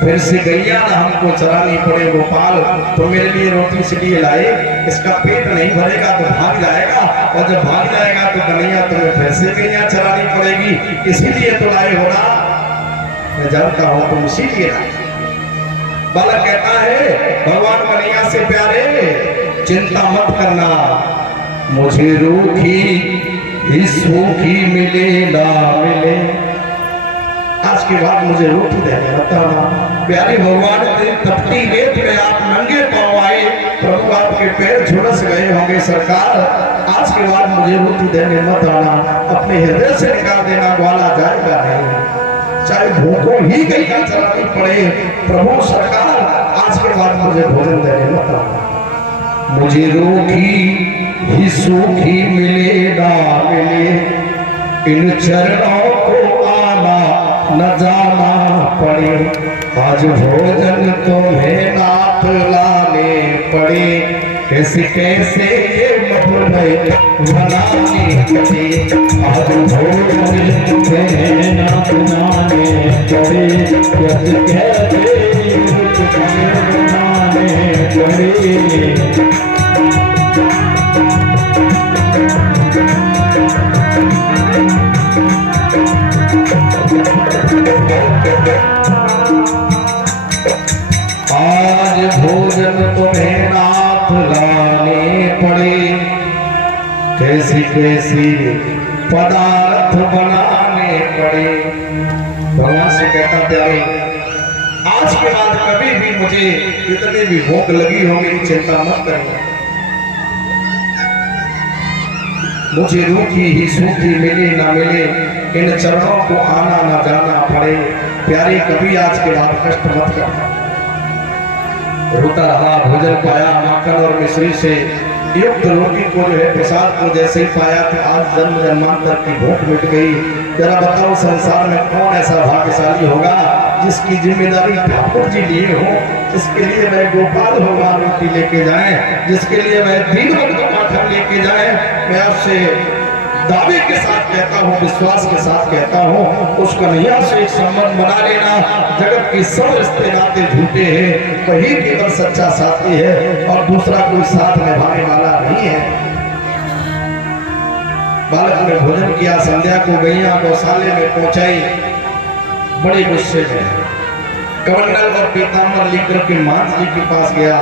फिर से गैया ना हमको चरानी पड़े। गोपाल तो मेरे लिए रोटी इसलिए लाए, इसका पेट नहीं भरेगा तो भाग जाएगा, और जब भाग जाएगा तो कन्हैया तुम्हें फिर से गैया चरानी पड़ेगी, इसीलिए तो लाए हो ना। मैं जानता हूं तुम इसीलिए लाए। बालक कहता है भगवान कन्हैया से प्यारे चिंता मत करना, मुझे रूखी ही सूखी मिले ना मिले, आज के बाद मुझे रोटी देने बताना। प्यारे भगवान तपती रेत में आप नंगे पांव आए, प्रभु आपके पैर झुलस गए होंगे सरकार, आज के बाद मुझे रोटी देने मत आना, अपने हृदय से निकाल देना, ग्वाला जाएगा नहीं, चाहे भूखों ही गैया चलानी पड़े। प्रभु सरकार आज के बाद मुझे भोजन देने मत आना, मुझे रूखी ही सूखी मिले ना मिले, इन चरणों को आना न जाना पड़े, आज भोजन तुम्हें नाथ लाने पड़े, कैसे कैसे ये मधुरय बनाने पड़े, आज भोजन तुम्हें नाथ लाने पड़े, कैसे कैसे बनाने पड़े। आज भोजन तुम्हें नाथ लाने पड़े, कैसी कैसी पदार्थ बनाने पड़े। भगवान से कहता प्यारे, आज के बाद कभी भी मुझे इतनी भी भूख लगी हो मेरी चिंता मत करना, मुझे रूखी ही सूखी मिले ना मिले, इन चरणों को आना ना जाना पड़े। प्यारे कभी आज के बाद कष्ट मत करना। रोता रहा, भोजन पाया माखन और मिश्री से युक्त रोटी को जो है प्रसाद को जैसे ही पाया तो आज जन्म जन्मांतर की भूख मिट गई। जरा बताओ संसार में कौन ऐसा भाग्यशाली होगा जिसकी जिम्मेदारी ठाकुर जी लिए हो, जिसके लिए वह गोपाल भगवान रोटी लेके जाए, जिसके लिए वह दीनबंधु माखन लेके जाए। मैं आपसे दावे के साथ कहता हूँ, विश्वास के साथ कहता हूँ, उस कन्हैया से एक संबंध बना लेना। जगत की सब रिश्ते नाते झूठे हैं, वही केवल सच्चा साथी है और दूसरा कोई साथ निभाने वाला नहीं है। बालक ने भोजन किया, संध्या को गैया गौशाले में पहुंचाई, बड़े गुस्से में कमंडल और पीताम्बर लेकर के मांस जी के पास गया।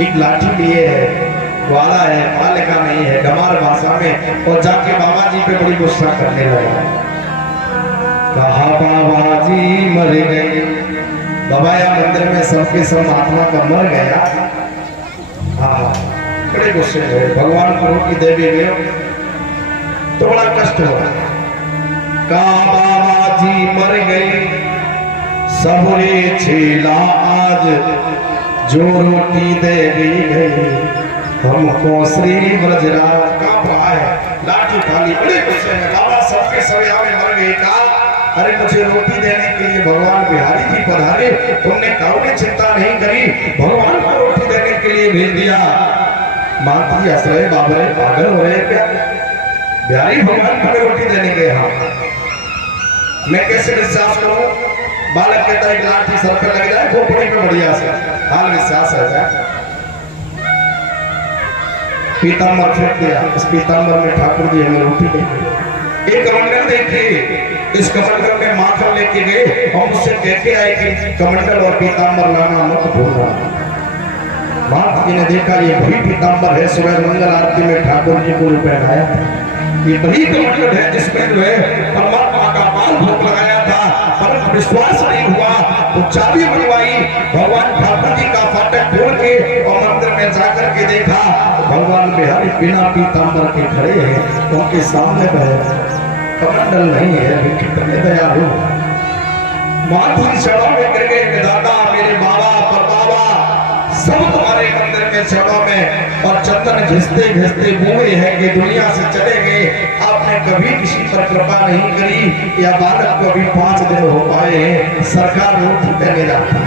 एक लाठी लिए है, ग्वाला है, पालिका नहीं है, गमार भाषा में, और जाके बाबा जी पे बड़ी गुस्सा करने लगा। कहा बाबा जी मर गए। बाबा या मंदिर में सबके सब महात्मा का मर गया। हाँ, बड़े गुस्से में भगवान को रोटी देवी में तो बड़ा कष्ट हो रहा। कहा बाबा जी मर गए, सबरे छेला आज जो रोटी देवी गई, हमको श्री ब्रजराज का पाए लाठी खाली। बड़े गुस्से में बाबा सबके सवेरा में मर गए। कहा अरे मुझे रोटी देने के लिए भगवान बिहारी जी पधारे, तुमने काउनी चिंता नहीं करी, भगवान को रोटी देने के लिए भेज दिया। मानती हंस रहे, बाबरे पागल हो रहे क्या, बिहारी भगवान को रोटी देने गए। हाँ, मैं कैसे विश्वास करूं? बालक कहता है लाठी सर पे लग जाए, खोपड़ी पे बढ़िया से हाल विश्वास है। पीताम्बर फेंक दिया, इस पीताम्बर में ठाकुर जी हमें रोटी देंगे। एक कमंडल देखिए, इस कमंडल में माखन लेके गए और मुझसे कहते आए कि कमंडल और पीताम्बर लाना मत भूलना। माता जी ने देखा ये वही पीताम्बर है, सुबह मंगल आरती में ठाकुर जी को पहनाया, ये वही कमंडल है जिसमें जो है परमात्मा का बाल भोग लगाया था, पर विश्वास नहीं हुआ तो चाबी मंगवाई। भगवान ठाकुर जी का फाटक खोल के और मंदिर में जाकर के देखा तो भगवान बिहारी बिना पीताम्बर के खड़े हैं, उनके सामने कमंडल नहीं है। कितने दयालु, माधुरी चढ़ाव में गिर गए, दादा मेरे बाबा पर बाबा सब तुम्हारे मंदिर में चढ़ाव में, और चंदन घिसते घिसते बूढ़े हैं कि दुनिया से चले गए। आपने कभी किसी पर कृपा नहीं करी, या बालक को अभी 5 दिन हो पाए, सरकार रोटी देने जाती।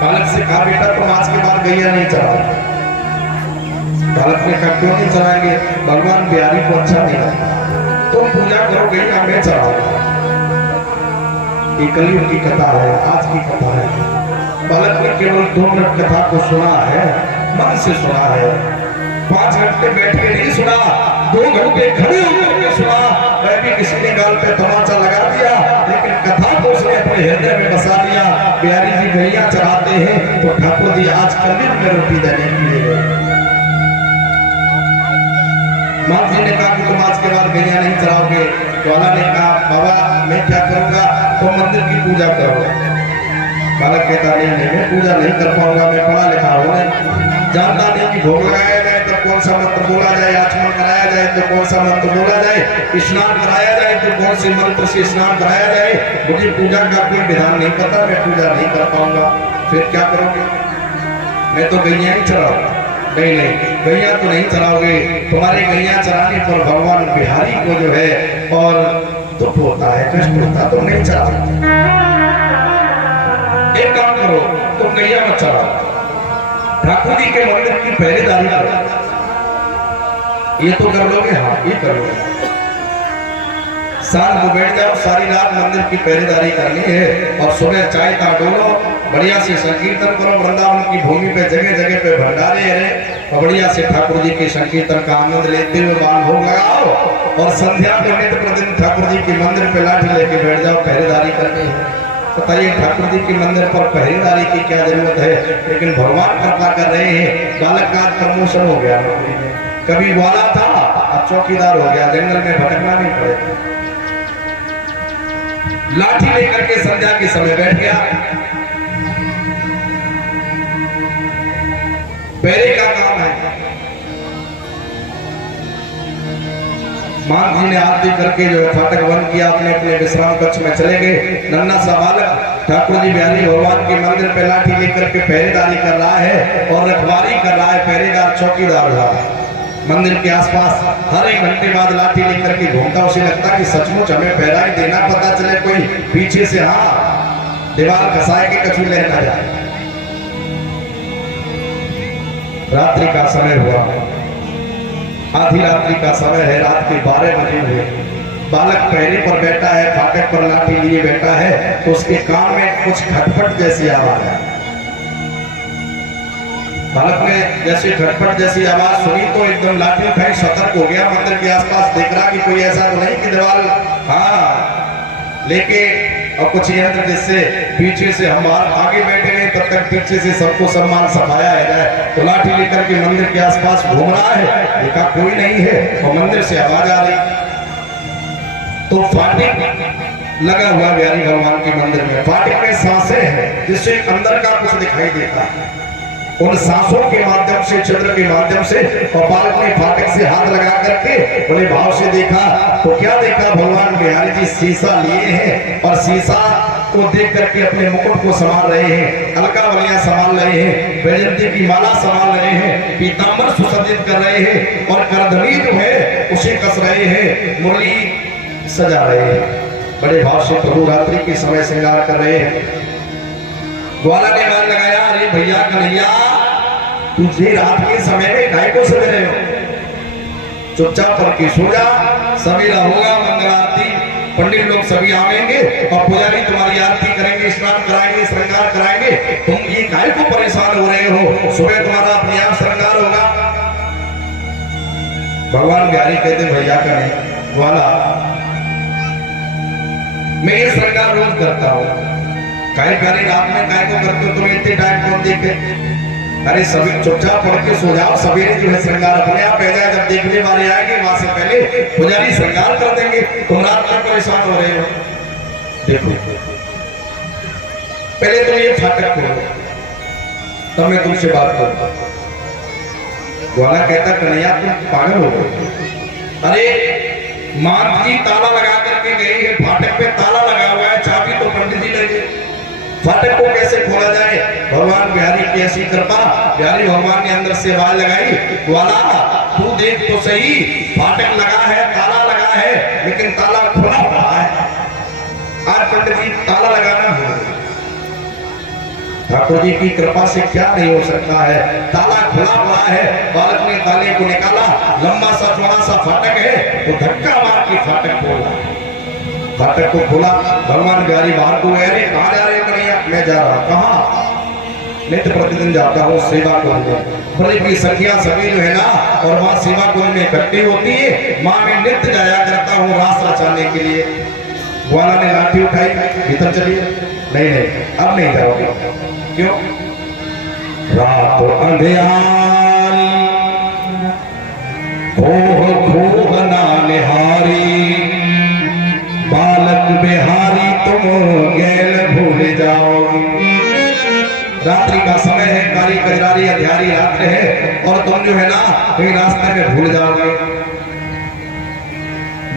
बालक से कहा बेटा तुम आज के बाद गैया नहीं चढ़ाओ। बालक ने कहा क्यों नहीं चढ़ाएंगे? भगवान बिहारी को अच्छा नहीं लगता, तुम पूजा करो, गैया मैं चढ़ाऊंगा। ये कलयुग की कथा है, आज की कथा है। बालक ने केवल 2 मिनट कथा को सुना है, मन से सुना है। 5 घंटे बैठ के नहीं सुना, 2 घंटे खड़े होकर के सुना। मैं भी किसी ने गाल पे तमाचा लगा दिया, लेकिन कथा को उसने अपने हृदय में बसा लिया। बिहारी जी गैया चढ़ाते हैं तो ठाकुर जी आज कलयुग में रोटी देने के लिए गए। माँ जी ने कहा कि तुम आज के बाद गैया नहीं चढ़ाओगे। ग्वाला ने कहा बाबा मैं क्या करूंगा? तुम मंदिर की पूजा करो। बालक कहता नहीं मैं पूजा नहीं कर पाऊंगा, मैं पढ़ा लिखा हूं, जानता नहीं कि भोग लगाया जाए तो कौन सा मंत्र बोला जाए, आचमन कराया जाए तो कौन सा मंत्र बोला जाए, स्नान कराया जाए तो कौन से मंत्र से स्नान कराया जाए। मुझे पूजा का कोई विधान नहीं पता, मैं पूजा नहीं कर पाऊंगा। फिर क्या करोगे? मैं तो गैया ही चढ़ाऊंगा। नहीं गैया तो नहीं चढ़ाओगे, तुम्हारे गैया चढ़ाने पर भगवान बिहारी को जो है और दुख होता है, कष्ट होता है, तुम नहीं चला सकते। एक काम करो, तुम नैया मत चलाओ, ठाकुर जी के मंदिर की पहरेदारी करो। ये तो कर लोगे? हाँ, ये कर लोगे। शाम को बैठ जाओ, सारी रात मंदिर की पहरेदारी करनी है और सुबह चाय का डोलो, बढ़िया से संकीर्तन करो। वृंदावन की भूमि पे जगह जगह पे भंडारे हैं और बढ़िया से ठाकुर जी के संकीर्तन का आनंद लेते हुए बाल भोग लगाओ और संध्या में नित्य प्रतिदिन ठाकुर जी के मंदिर पे लाठी लेके बैठ जाओ, पहरेदारी करनी है। बताइए, ठाकुर जी के मंदिर पर पहरेदारी की क्या जरूरत है? लेकिन भगवान कृपा कर रहे हैं, बालक का प्रमोशन हो गया, कभी वाला था अब चौकीदार हो गया, जंगल में भटकना नहीं पड़ेगा। लाठी लेकर के संध्या के समय बैठ गया, पहरे का काम है। मान जी ने आरती करके जो है फाटक बंद किया, अपने अपने विश्राम कक्ष में चले गए। नन्हा सा बालक ठाकुर जी बिहारी भगवान के मंदिर पे लाठी लेकर के पहरेदारी कर रहा है और रखवारी कर रहा है। पहरेदार चौकीदार रहा है मंदिर के आसपास, हर एक घंटे बाद लाठी लेकर के घूमता। उसे लगता कि सचमुच हमें पहरा ही देना, पता चले कोई पीछे से हाँ दीवार खसाए के कछु ले ना जाए। रात्रि का समय हुआ, आधी रात्रि का समय है, रात के 12 बजे हुए। बालक पहरे पर बैठा है, फाटक पर लाठी लिए बैठा है, तो उसके कान में कुछ खटपट जैसी आवाज है। बालक ने जैसे खटपट जैसी आवाज सुनी तो एकदम लाठी उठाई, सतर्क हो गया। मंदिर के आसपास देख रहा कि कोई ऐसा तो नहीं कि दीवार हाँ लेके और कुछ यंत्र जिससे पीछे से हम आगे बैठे गए, तब तक पीछे से सबको सम्मान सफाया है। तो लाठी लेकर के मंदिर के आसपास घूम रहा है, देखा कोई नहीं है और मंदिर से आवाज आ रही। तो फाटक लगा हुआ बिहारी भगवान के मंदिर में, फाटक में सांसें हैं जिससे अंदर का कुछ दिखाई देता है। उन सांसों के माध्यम से, छिद्र के माध्यम से, और बालक ने फाटक से हाथ लगा करके बड़े भाव से देखा तो क्या देखा, भगवान बिहारी जी शीशा लिए हैं और शीशा को देख करके अपने मुकुट को संभाल रहे हैं, अलका वलियां संभाल रहे हैं, वैजयंती की माला संभाल रहे हैं, पीतांबर सुसज्जित कर रहे हैं और करधनी जो है उसे कस रहे हैं, मुरली सजा रहे हैं। बड़े भाव से प्रभु रात्रि के समय श्रृंगार कर रहे हैं। ग्वाला ने मान लगाया, अरे भैया कन्हैया, तुझे रात के समय में गाय को सजा रहे हो, चुपचाप पढ़ के सो जा, सवेरा होगा मंगल आरती, पंडित लोग सभी आवेंगे और पुजारी तुम्हारी आरती करेंगे, स्नान कराएंगे, श्रृंगार कराएंगे, तुम ये गाय को परेशान हो रहे हो, सुबह तुम्हारा अपने आप श्रृंगार होगा। भगवान बिहारी कहते, भैया का नहीं ग्वाला, मैं ये श्रृंगार रोज करता हूँ, काय प्यारी रात में काय को करते हो, तुम्हें इतने टाइम कौन देखे? अरे सभी चुपचाप पढ़ के सो जाओ, सवेरे जो है श्रृंगार अपने आप पैदा है, जब देखने वाले आएंगे वहां से पहले पुजारी श्रृंगार कर देंगे, तुम रात में परेशान हो रहे हो। देखो पहले तो ये फाटक खोलो, तब मैं तुमसे बात करूंगा। ग्वाला कहता, कन्हैया तुम पागल हो गए, अरे मात जी ताला लगा करके गई है, फाटक पे ताला लगा हुआ है, चाबी तो पंडित जी लगे, फाटक को कैसे खोला जाए? भगवान बिहारी की ऐसी कृपा, बिहारी भगवान ने अंदर से आवाज लगाई, ग्वाला तू देख तो सही, फाटक लगा है, ताला लगा है, लेकिन ताला खुला हुआ है। आज पंडित जी ताला लगाना है, ठाकुर जी की कृपा से क्या नहीं हो सकता है, ताला खुला हुआ है। बालक ने ताले को निकाला, लंबा सा चौड़ा सा फाटक है, तो धक्का मार के फाटक खोला, फाटक को खोला। भगवान बिहारी बाहर को गए, अरे कहाँ जा रहे हैं कन्हैया? मैं जा रहा, कहाँ? नित्य प्रतिदिन जाता हूँ सेवा कुंज में, बड़ी की संख्या सभी जो है ना, और वहाँ सेवा कुंज में इकट्ठी होती है, माँ मैं नित्य जाया करता हूँ रास रचाने के लिए। ग्वाला ने लाठी उठाई, भीतर चलिए, नहीं नहीं अब नहीं जाओगे, क्यों? रात अंधियारी खोह ना निहारी, बालक बिहारी तुम गैल भूल जाओगे। रात्रि का समय है, कारी कजरारी अंधियारी रात्र है और तुम जो है ना कहीं रास्ते में भूल जाओगे।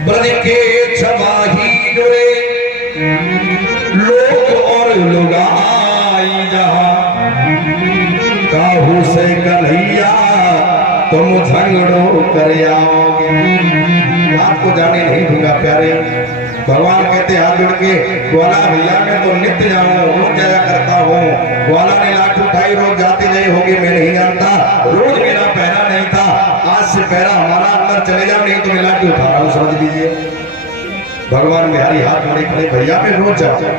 ब्रज के छमाही जुड़े लोग और लुगाई जहां, काहू से कन्हैया तुम झगड़ो कर आओगे। आपको जाने नहीं दूंगा प्यारे, भगवान कहते हाथ जोड़ के, ग्वाला भैया मैं तो नित्य जाऊं, रोज जाया करता हूँ। ग्वाला ने लाठ उठाई, रोज जाते गए होगे मैं नहीं जानता, रोज मेरा पहरा नहीं था, आज से पहरा हमारा, अंदर चले जाओ नहीं तो मैं लाठी उठा रहा हूँ, समझ लीजिए। भगवान बिहारी हाथ जोड़े खड़े, भैया मैं रोज जाता,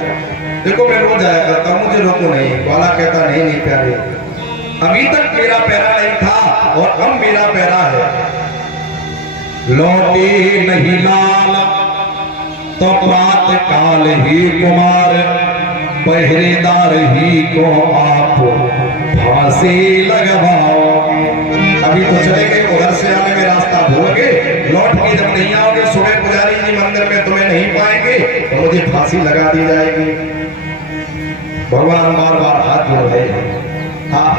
देखो मैं रोज जाया करता हूँ, मुझे रोको नहीं। ग्वाला कहता नहीं नहीं प्यारे, अभी तक मेरा पैरा नहीं था और अब मेरा पैरा है। लौटे नहीं लाल तो प्रात काल ही कुमार, पहरेदार ही को आप फांसी लगवाओगे। अभी तो चले गए, उधर से आने में रास्ता भूल गए, लौट के जब नहीं आओगे, सुबह पुजारी जी मंदिर में तुम्हें नहीं पाएंगे तो मुझे फांसी लगा दी जाएगी। भगवान बार बार हाथ जोड़ रहे हैं। हाँ,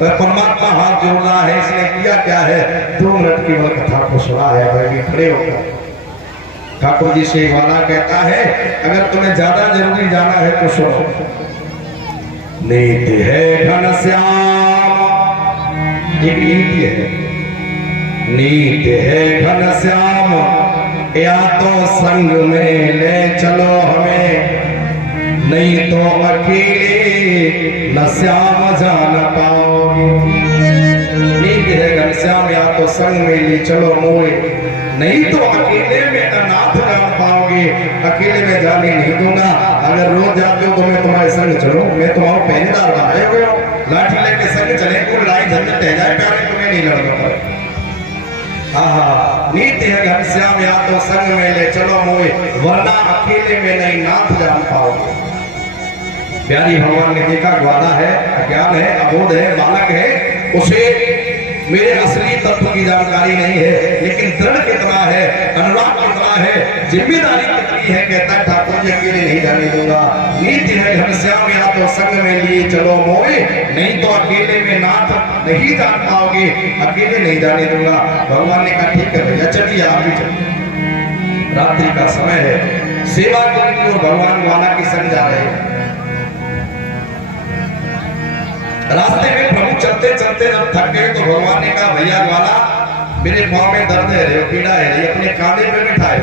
परमात्मा हाथ जोड़ रहा है, इसने किया क्या है, 2 मिनट की वह कथा को सुना है। भाई खड़े होकर ठाकुर जी से वाला कहता है, अगर तुम्हें ज्यादा जरूरी जाना है तो सुनो। नीति है घनश्याम, एक नीति है, नीति है घनश्याम, या तो संग में ले चलो हमें, नहीं तो अकेले न श्याम जान पाओगे। नीति है घनश्याम, या तो संग में ले चलो मोए, नहीं तो अकेले में नाथ जान पाओगे। अकेले में जाने नहीं दूंगा, अगर रोज जाते हो तो मैं तुम्हारे संग चलूं, मैं तुम्हारा पहरेदार बनाए हुए हो, लाठी लेके संग चले, कोई लड़ाई झंझट रह जाए प्यारे तुम्हें नहीं लड़ना। हाँ, नीति है घनश्याम, या तो संग में ले चलो मोए, वरना अकेले में नहीं नाथ जान पाओगे। प्यारी भगवान ने देखा ग्वाला है, अज्ञान है, अबोध है, बालक है, उसे मेरे असली तत्व की जानकारी नहीं है, लेकिन दृढ़ कितना है, अनुराग कितना है, जिम्मेदारी कितनी है, कहता है ठाकुर जी अकेले नहीं जाने दूंगा। नीति है घनश्याम, या तो संग में लिए चलो मोए, नहीं तो अकेले में नाथ नहीं जान पाओगे, अकेले नहीं जाने दूंगा। भगवान ने कहा ठीक है भैया चलिए, आप भी चलिए, रात्रि का समय है, सेवा के लिए और भगवान ग्वाला के संग जा रहे हैं। रास्ते में प्रभु चलते चलते जब थक गए तो भगवान ने कहा भैया ग्वाला मेरे पांव में दर्द है, पीड़ा है, ये अपने कांधे पे बिठाए।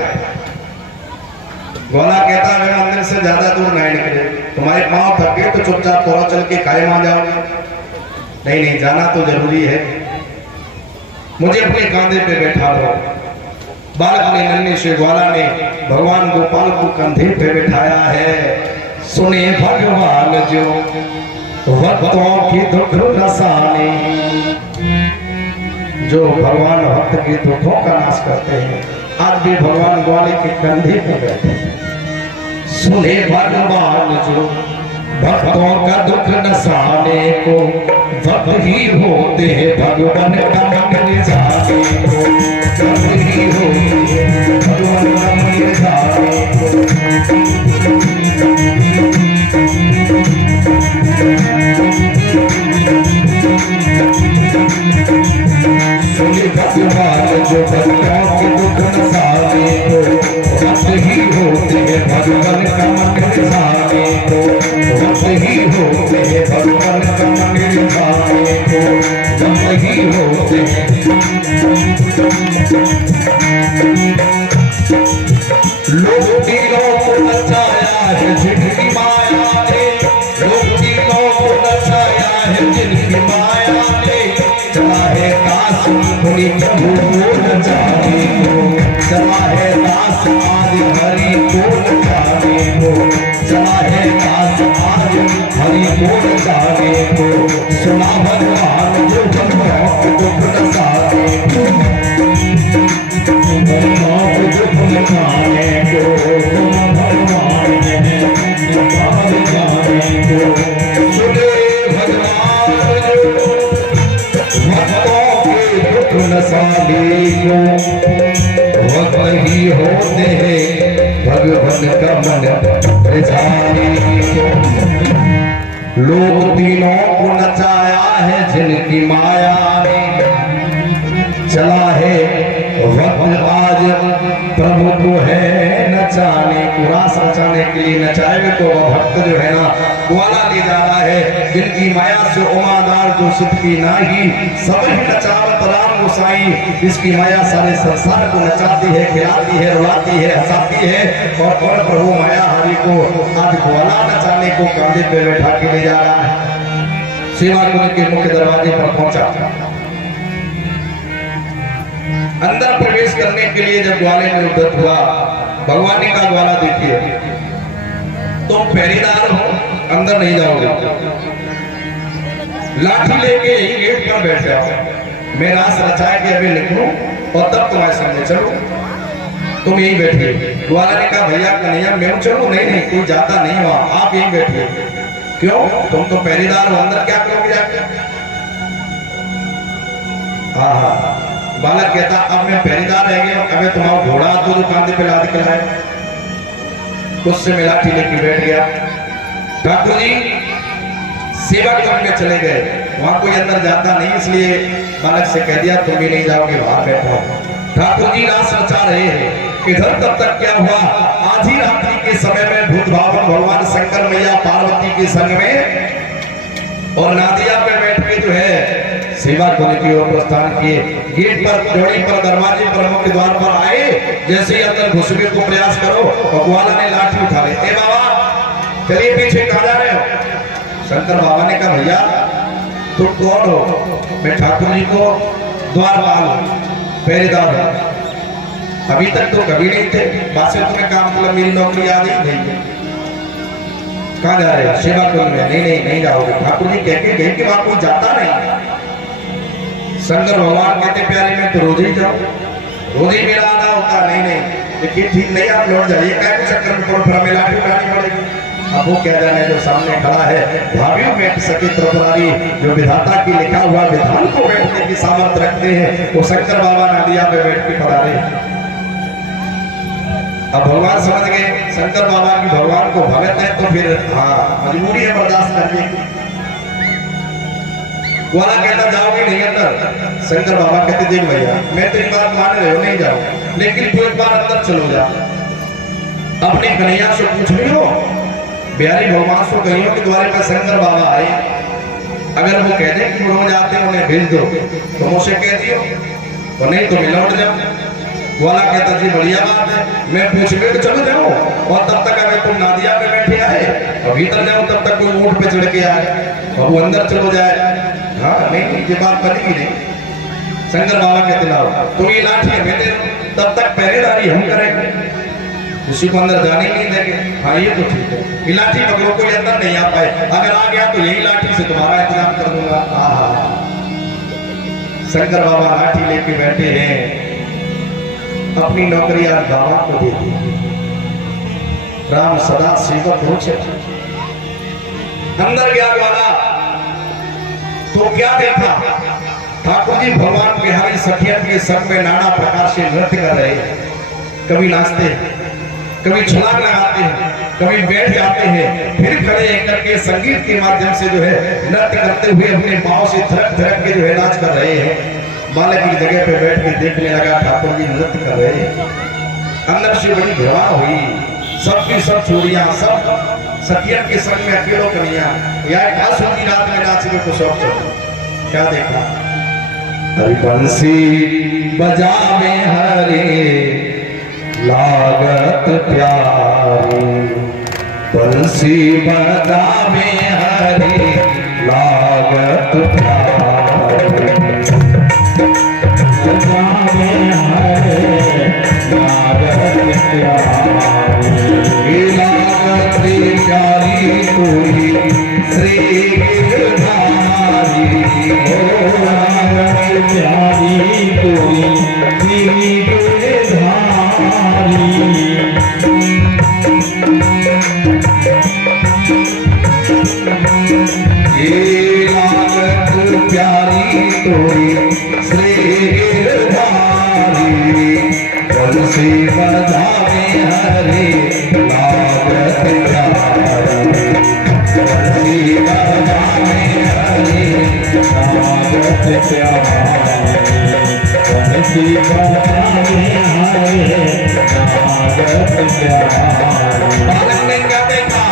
ग्वाला कहता है मंदिर से ज्यादा दूर नहीं निकले, तुम्हारे पांव थक गए तो चुपचाप थोड़ा चल के खाए आ जाओ। नहीं नहीं जाना तो जरूरी है, मुझे अपने कांधे पे बैठा लो। बालक ने नन्हे से ग्वाला ने भगवान गोपाल को कंधे पे बैठाया है। सुने भगवान जो भक्तों की दुख रसाने, जो भगवान भक्त के दुखों का नाश करते हैं, आज भी भगवान ग्वाले के कंधे पर बैठे हैं। सुने भगवान जो भक्तों का दुख नसाने को, भक्त ही होते हैं भगवान का मंदिर जाने को, भक्त ही होते हैं भगवान का मंदिर जाने को। सुने भगवान जो भक्तों के दुख नसाने को, भक्त ही होते हैं भगवान का मंदिर जाने को, भक्त ही होते हैं भगवान का मंदिर जाने को, भक्त ही होते हैं। लोग दिलों को नचाया है जिनकी माया ने, लोग दिलों को नचाया है जिनकी माया ने, चला है दास मुनि प्रभु को नचाने को, चला है दास आज हरि को नचाने को, चला है दास आज हरि को नचाने को। सुना भगवान जो भक्तों को दुख नसाने को, भक्तों को दुख नसाने को, भगवान है जाने को। सुने भगवान भक्तों के दुख नसाने को, भक्त ही होते हैं भगवान का मन रिझाने को। लोग तीनों को नचाया है जिनकी माया ने, चला है वक्त आज प्रभु को है नचाने को। रास नचाने के लिए नचाएंगे तो वह भक्त जो है ना ग्वाला ले जा रहा है, जिनकी माया से उमादार जो सिद्ध की नाही, सब ही नचावत राम गोसाई, जिसकी माया सारे संसार को नचाती है, खिलाती है, रुलाती है, हंसाती है। और प्रभु माया हरि को आज ग्वाला नचाने को कांधे पे बैठा के ले जा रहा है। सेवा कुंज के मुख्य दरवाजे पर पहुंचा। अंदर प्रवेश करने के लिए जब ग्वाले में उद्धत हुआ, भगवान ने कहा ग्वाला देखिए, तुम पहरेदार हो, अंदर नहीं जाओगे, लाठी लेके यही गेट पर बैठ जाओ, मैं रास रचाए के अभी लिख लूं और तब तुम्हारे सामने चलो, तुम यहीं बैठिए। ग्वाला ने कहा भैया कन्हैया मैं चलूं? नहीं नहीं, कोई जाता नहीं वहां, आप यहीं बैठिए। क्यों? तुम तो पहरेदार हो, अंदर क्या करोगे जाके? हाँ, बालक कहता अब मैं पहरेदार रह गया, अब तुम्हारा घोड़ा तो कांधे पे लाद के लाए। उससे मैं लाठी लेके बैठ गया। ठाकुर जी सेवा कुंज में चले गए, वहां कोई अंदर जाता नहीं, इसलिए बालक से कह दिया तुम भी नहीं जाओगे, बाहर बैठो। ठाकुर जी रास रचा रहे हैं। इधर तब तक क्या हुआ, आधी रात्रि के समय में भूत भावन भगवान शंकर मैया पार्वती के संग में और नादिया पे बैठ के जो है सेवा कुंज की ओर प्रस्थान किए। गेट पर, जोड़ी पर, दरवाजे पर, मुख्य द्वार पर आए। जैसे ही अंदर घुसने को प्रयास करो, ग्वाला ने लाठी उठा ली। ए बाबा चलिए पीछे, कहां जा रहे हो? शंकर बाबा ने कहा भैया तुम कौन हो? मैं ठाकुर जी को द्वारपाल पहरेदार हूं, अभी तक तो कभी नहीं थे, बात तुम्हें काम, मतलब मेरी नौकरी आ गई नहीं। कहां जा रहे हो? सेवा कुंज में। नहीं नहीं जाओगे। ठाकुर जी कह के गए कि वहां कोई जाता नहीं। शंकर भगवान कहते प्यारे मैं तो रोज ही जाऊं, रोज ही मेरा आना होता। नहीं नहीं, देखिए ठीक नहीं, आप लौट जाइए, क्या कुछ चक्कर में थोड़ा फिर लाठी उठानी पड़ेगी। अब वो क्या जाने जो सामने खड़ा है, भावियों में सके त्रिपुरारी जो विधाता की लिखा हुआ विधान को बैठने की सामर्थ्य रखते हैं, वो शंकर बाबा नादिया पे बैठ के पधारे। अब भगवान समझ गए शंकर बाबा की भगवान को भगत है, तो फिर हाँ मजबूरी है बर्दाश्त करने की। ग्वाला कहता जाओगे नहीं अंदर? शंकर बाबा कहते देख भैया मैं तेरी बात मान रहे हो, नहीं जाओ, लेकिन तू एक बार अंदर चलो जा, अपने कन्हैया से पूछ लियो, बिहारी भगवान से कहियो कि द्वारे पर शंकर बाबा आए, अगर वो कह दे कि रोज आते हैं उन्हें भेज दो तो मुझसे कह दियो, और नहीं तो मैं लौट जाऊं। ग्वाला कहता जी बढ़िया बात है, मैं पूछ ले तो चलो जाओ, और तब तक अगर तुम नादिया पे बैठे आए और भीतर जाओ तब तक कोई ऊंट पे चढ़ के आए और वो अंदर चलो जाए। हाँ नहीं ये बात बनेगी नहीं। शंकर बाबा कहते लाओ तुम ये लाठी हमें दे, तब तक पहरेदारी हम करेंगे, किसी को अंदर जाने नहीं देंगे। हाँ ये तो ठीक है, ये लाठी पकड़ो, कोई अंदर नहीं आ पाए, अगर आ गया तो यही लाठी से तुम्हारा इंतजाम कर दूंगा। शंकर बाबा लाठी लेके बैठे हैं, अपनी नौकरी आज बाबा को दे दी। राम सदा सेवक हो चले। अंदर गया वाला तो क्या देखा, ठाकुर जी भगवान बिहारी सखियन के संग में नाना प्रकार से नृत्य कर रहे हैं, कभी नाचते हैं, कभी छलांग लगाते हैं, कभी बैठ जाते हैं, फिर खड़े करके संगीत के माध्यम से जो है नृत्य करते हुए अपने पांव से थरक थरक के जो है नाच कर रहे हैं। बालक की जगह पे बैठ के देखने लगा ठाकुर जी नृत्य कर रहे हैं। अंदर से बड़ी घृणा हुई, सबकी सब चोरियां, सब सखियन के संग में अकेलो कन्हैया, या आसुदी रात में नाचने को शौक चला। क्या देखा, हरि बंसी बजावे हरे लागत प्यारी, बंसी बजावे हरे लागत प्यारी, बजावे हरे लागत प्यारी, लागत प्यारी कोई श्री गिरधारी, लागत प्यारी कोई श्री गिरधारी, ये लागत प्यारी कोई श्री गिरधारी, बंसी बजावे हरे लागत प्यारी, बंसी बजावे हरे लागत प्यारी, बंसी बजावे हरे लागत प्यारी। बालक ने क्या देखा,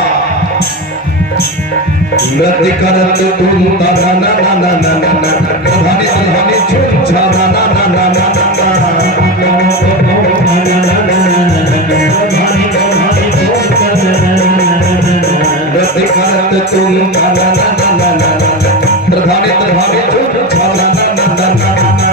नृत्य करत तुम धनी धनी झुम छाना ना ना ना ना नृत्य करत तुम ना ना ना ना ना प्रधानी प्रधानी तुम छाना ना ना ना ना ना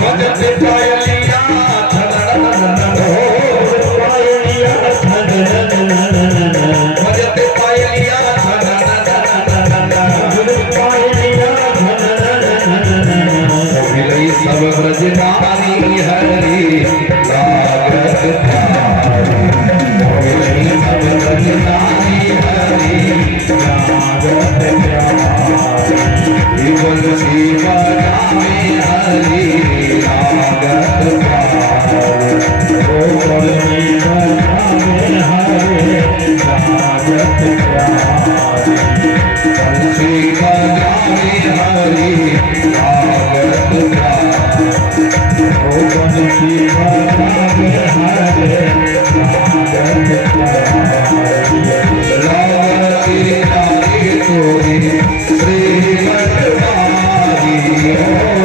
बजते पायलिया बजते पायलिया मिलई सब ब्रजनारी हरि लागत प्यारी मिलई सब ब्रजनारी हरि लागत प्यारी बंसी बजावे हरि लागत प्यारी बंसी बजावे हरि लागत प्यारी बंसी बजावे हरि लागत प्यारी बंसी बजावे हरि लागत प्यारी लागती तारी तोरी श्री बटवारी लागत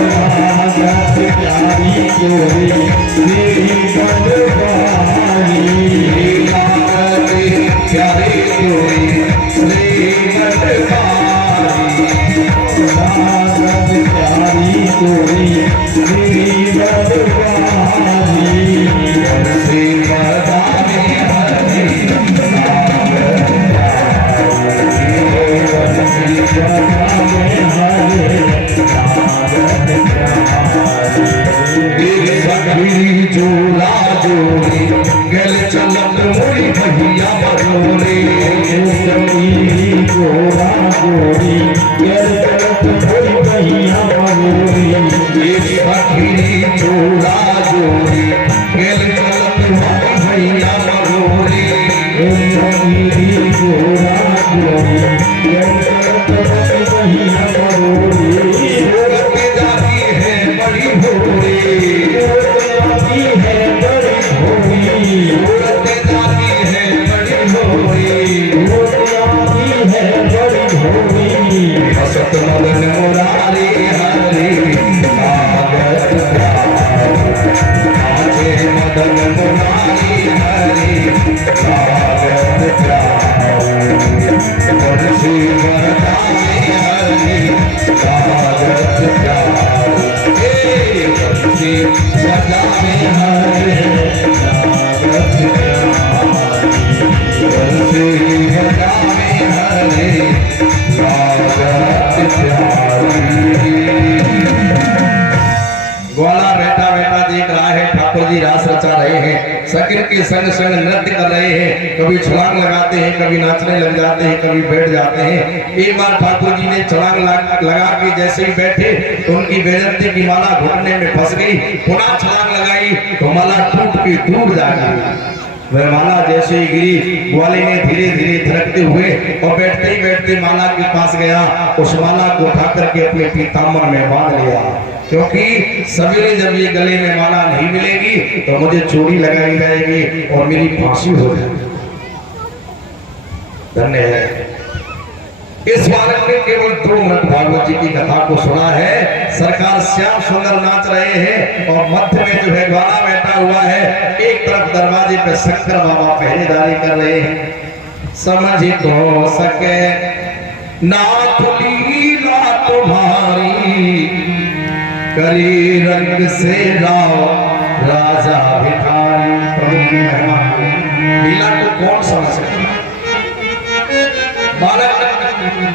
प्यारी तोरी श्री बटवारी लागती प्यारी तोरी श्री बटवारी लागत प्यारी तोरी श्री बटवारी श्री बटवारी हरि लागत जोड़ा जोड़ी गल चलत मोरी भैया बरोरे जोड़ा जोड़ी गल चलत मोरी भैया बरोरे फकीरी जोड़ा जोड़ी गल चलत मोरी भैया बरोरे फकीरी जोड़ा जोड़ी गल चलत मोरी भैया बरोरे औरत जाती है बड़ी भोरे है बड़ी भोरी औरत जाती है बड़ी भोरी है बड़ी भोरी हसत मदन मुरारी हरि लागत प्यारी मदन मुरारी हरि लागत प्यारी बंसी बजावे हरि लागत प्यारी बंसी बजावे हरि लागत प्यारी बंसी बजावे हरि लागत प्यारी। ग्वाला बैठा बैठा देख रहा है ठाकुर जी रास रचा रहे हैं, सकिन के संग संग नृत्य कर रहे हैं, कभी छलांग लगाते हैं, कभी नाचने लग जाते हैं, कभी बैठ जाते हैं। एक बार ठाकुर जी ने छलांग लगा के जैसे ही बैठे तो उनकी बेइज्जती की माला घुटने में फंस गई, पुनः छलांग लगाई तो माला टूट के दूर जा गई। वह माला जैसे ही गिरी, ग्वाले ने धीरे धीरे थिरकते हुए और बैठते ही बैठते माला के पास गया, उस माला को उठा करके अपने पीताम्बर में बांध लिया, क्योंकि सवेरे जब ये गले में माला नहीं मिलेगी तो मुझे चोरी लगाई जाएगी और मेरी फांसी हो जाएगी। धन्य है इस बालक ने केवल 2 मिनट भागवत जी की कथा को सुना है। सरकार श्याम सुंदर नाच रहे हैं और मध्य में जो है ग्वाला बैठा हुआ है, एक तरफ दरवाजे पे शंकर बाबा पहरेदारी कर रहे हैं। समझ तो सके नाथ लीला तुम्हारी, करी रंग से राव राजा भिखारी। प्रभु की महिमा लीला को कौन समझ सकता? बालक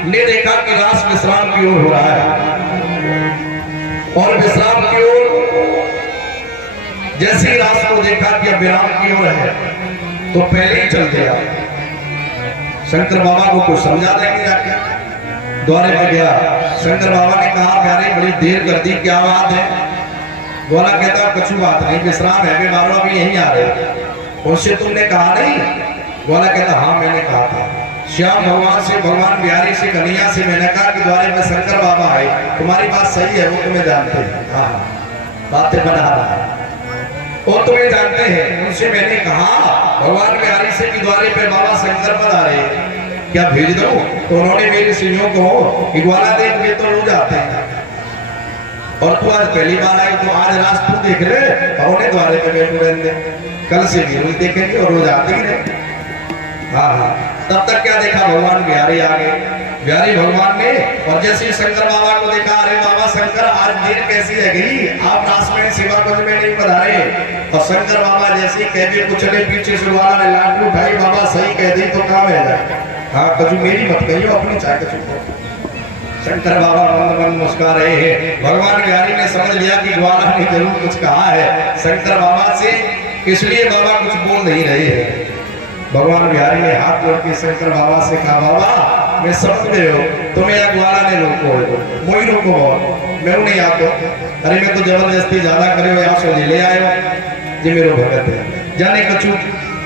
ने देखा कि रास विश्राम की ओर हो रहा है और विश्राम की ओर जैसे ही रास को देखा कि अब विराम की ओर है तो पहले ही चल गया। शंकर बाबा को कुछ समझा देंगे जाके, द्वारे पर गया। शंकर बाबा ने कहा प्यारे बड़ी देर कर दी, क्या बात है? ग्वाला कहता कुछ बात नहीं, विश्राम है, वे बाबा भी यहीं आ रहे, उनसे तुमने कहा नहीं? ग्वाला कहता हाँ मैंने कहा था। श्याम भगवान से, भगवान बिहारी से, कन्हैया से मैंने कहा कि द्वारे में शंकर बाबा आए, तुम्हारी बात सही है, वो तुम्हें जानते हैं। हाँ बातें बना रहा है, वो तुम्हें जानते हैं। उनसे मैंने कहा भगवान बिहारी से कि द्वारे पे बाबा शंकर पर आ रहे, क्या भेज दो? तो उन्होंने मेरे सियों को कि ग्वाला देख के तो रोज आते हैं और तू आज पहली बार आई तो आज रात तू देख ले और उन्हें द्वारे पे बैठे रहते, कल से भी रोज देखेंगे और रोज आते ही रहे। हाँ हाँ, तब तक क्या देखा, भगवान बिहारी आ गए। बिहारी भगवान ने और जैसे शंकर बाबा को देखा, अरे बाबा शंकर आज देर कैसी है गई, आप रास में सेवा कुंज में नहीं पधारे। और शंकर बाबा जैसे कह दिए कुछ नहीं, पीछे से वाला ने लाठी उठाई, बाबा सही कह दी तो काम है जाए। हाँ कजू मेरी मत कहियो, अपनी चाय कजू। शंकर बाबा मंद मंद मुस्कुरा रहे हैं। भगवान बिहारी ने समझ लिया कि ग्वाला ने जरूर कुछ कहा है शंकर बाबा से, इसलिए बाबा कुछ बोल नहीं रहे हैं। भगवान बिहारी ने हाथ जोड़ के शंकर बाबा से कहा, बाबा मैं समझ गए हो, तुम्हें या ग्वाला ने रोको, मोई रोको बहुत, मैं नहीं आता। अरे मैं तो जबरदस्ती ज्यादा करे हो, आप से ले आए हो जी मेरो भगत है, जाने कछु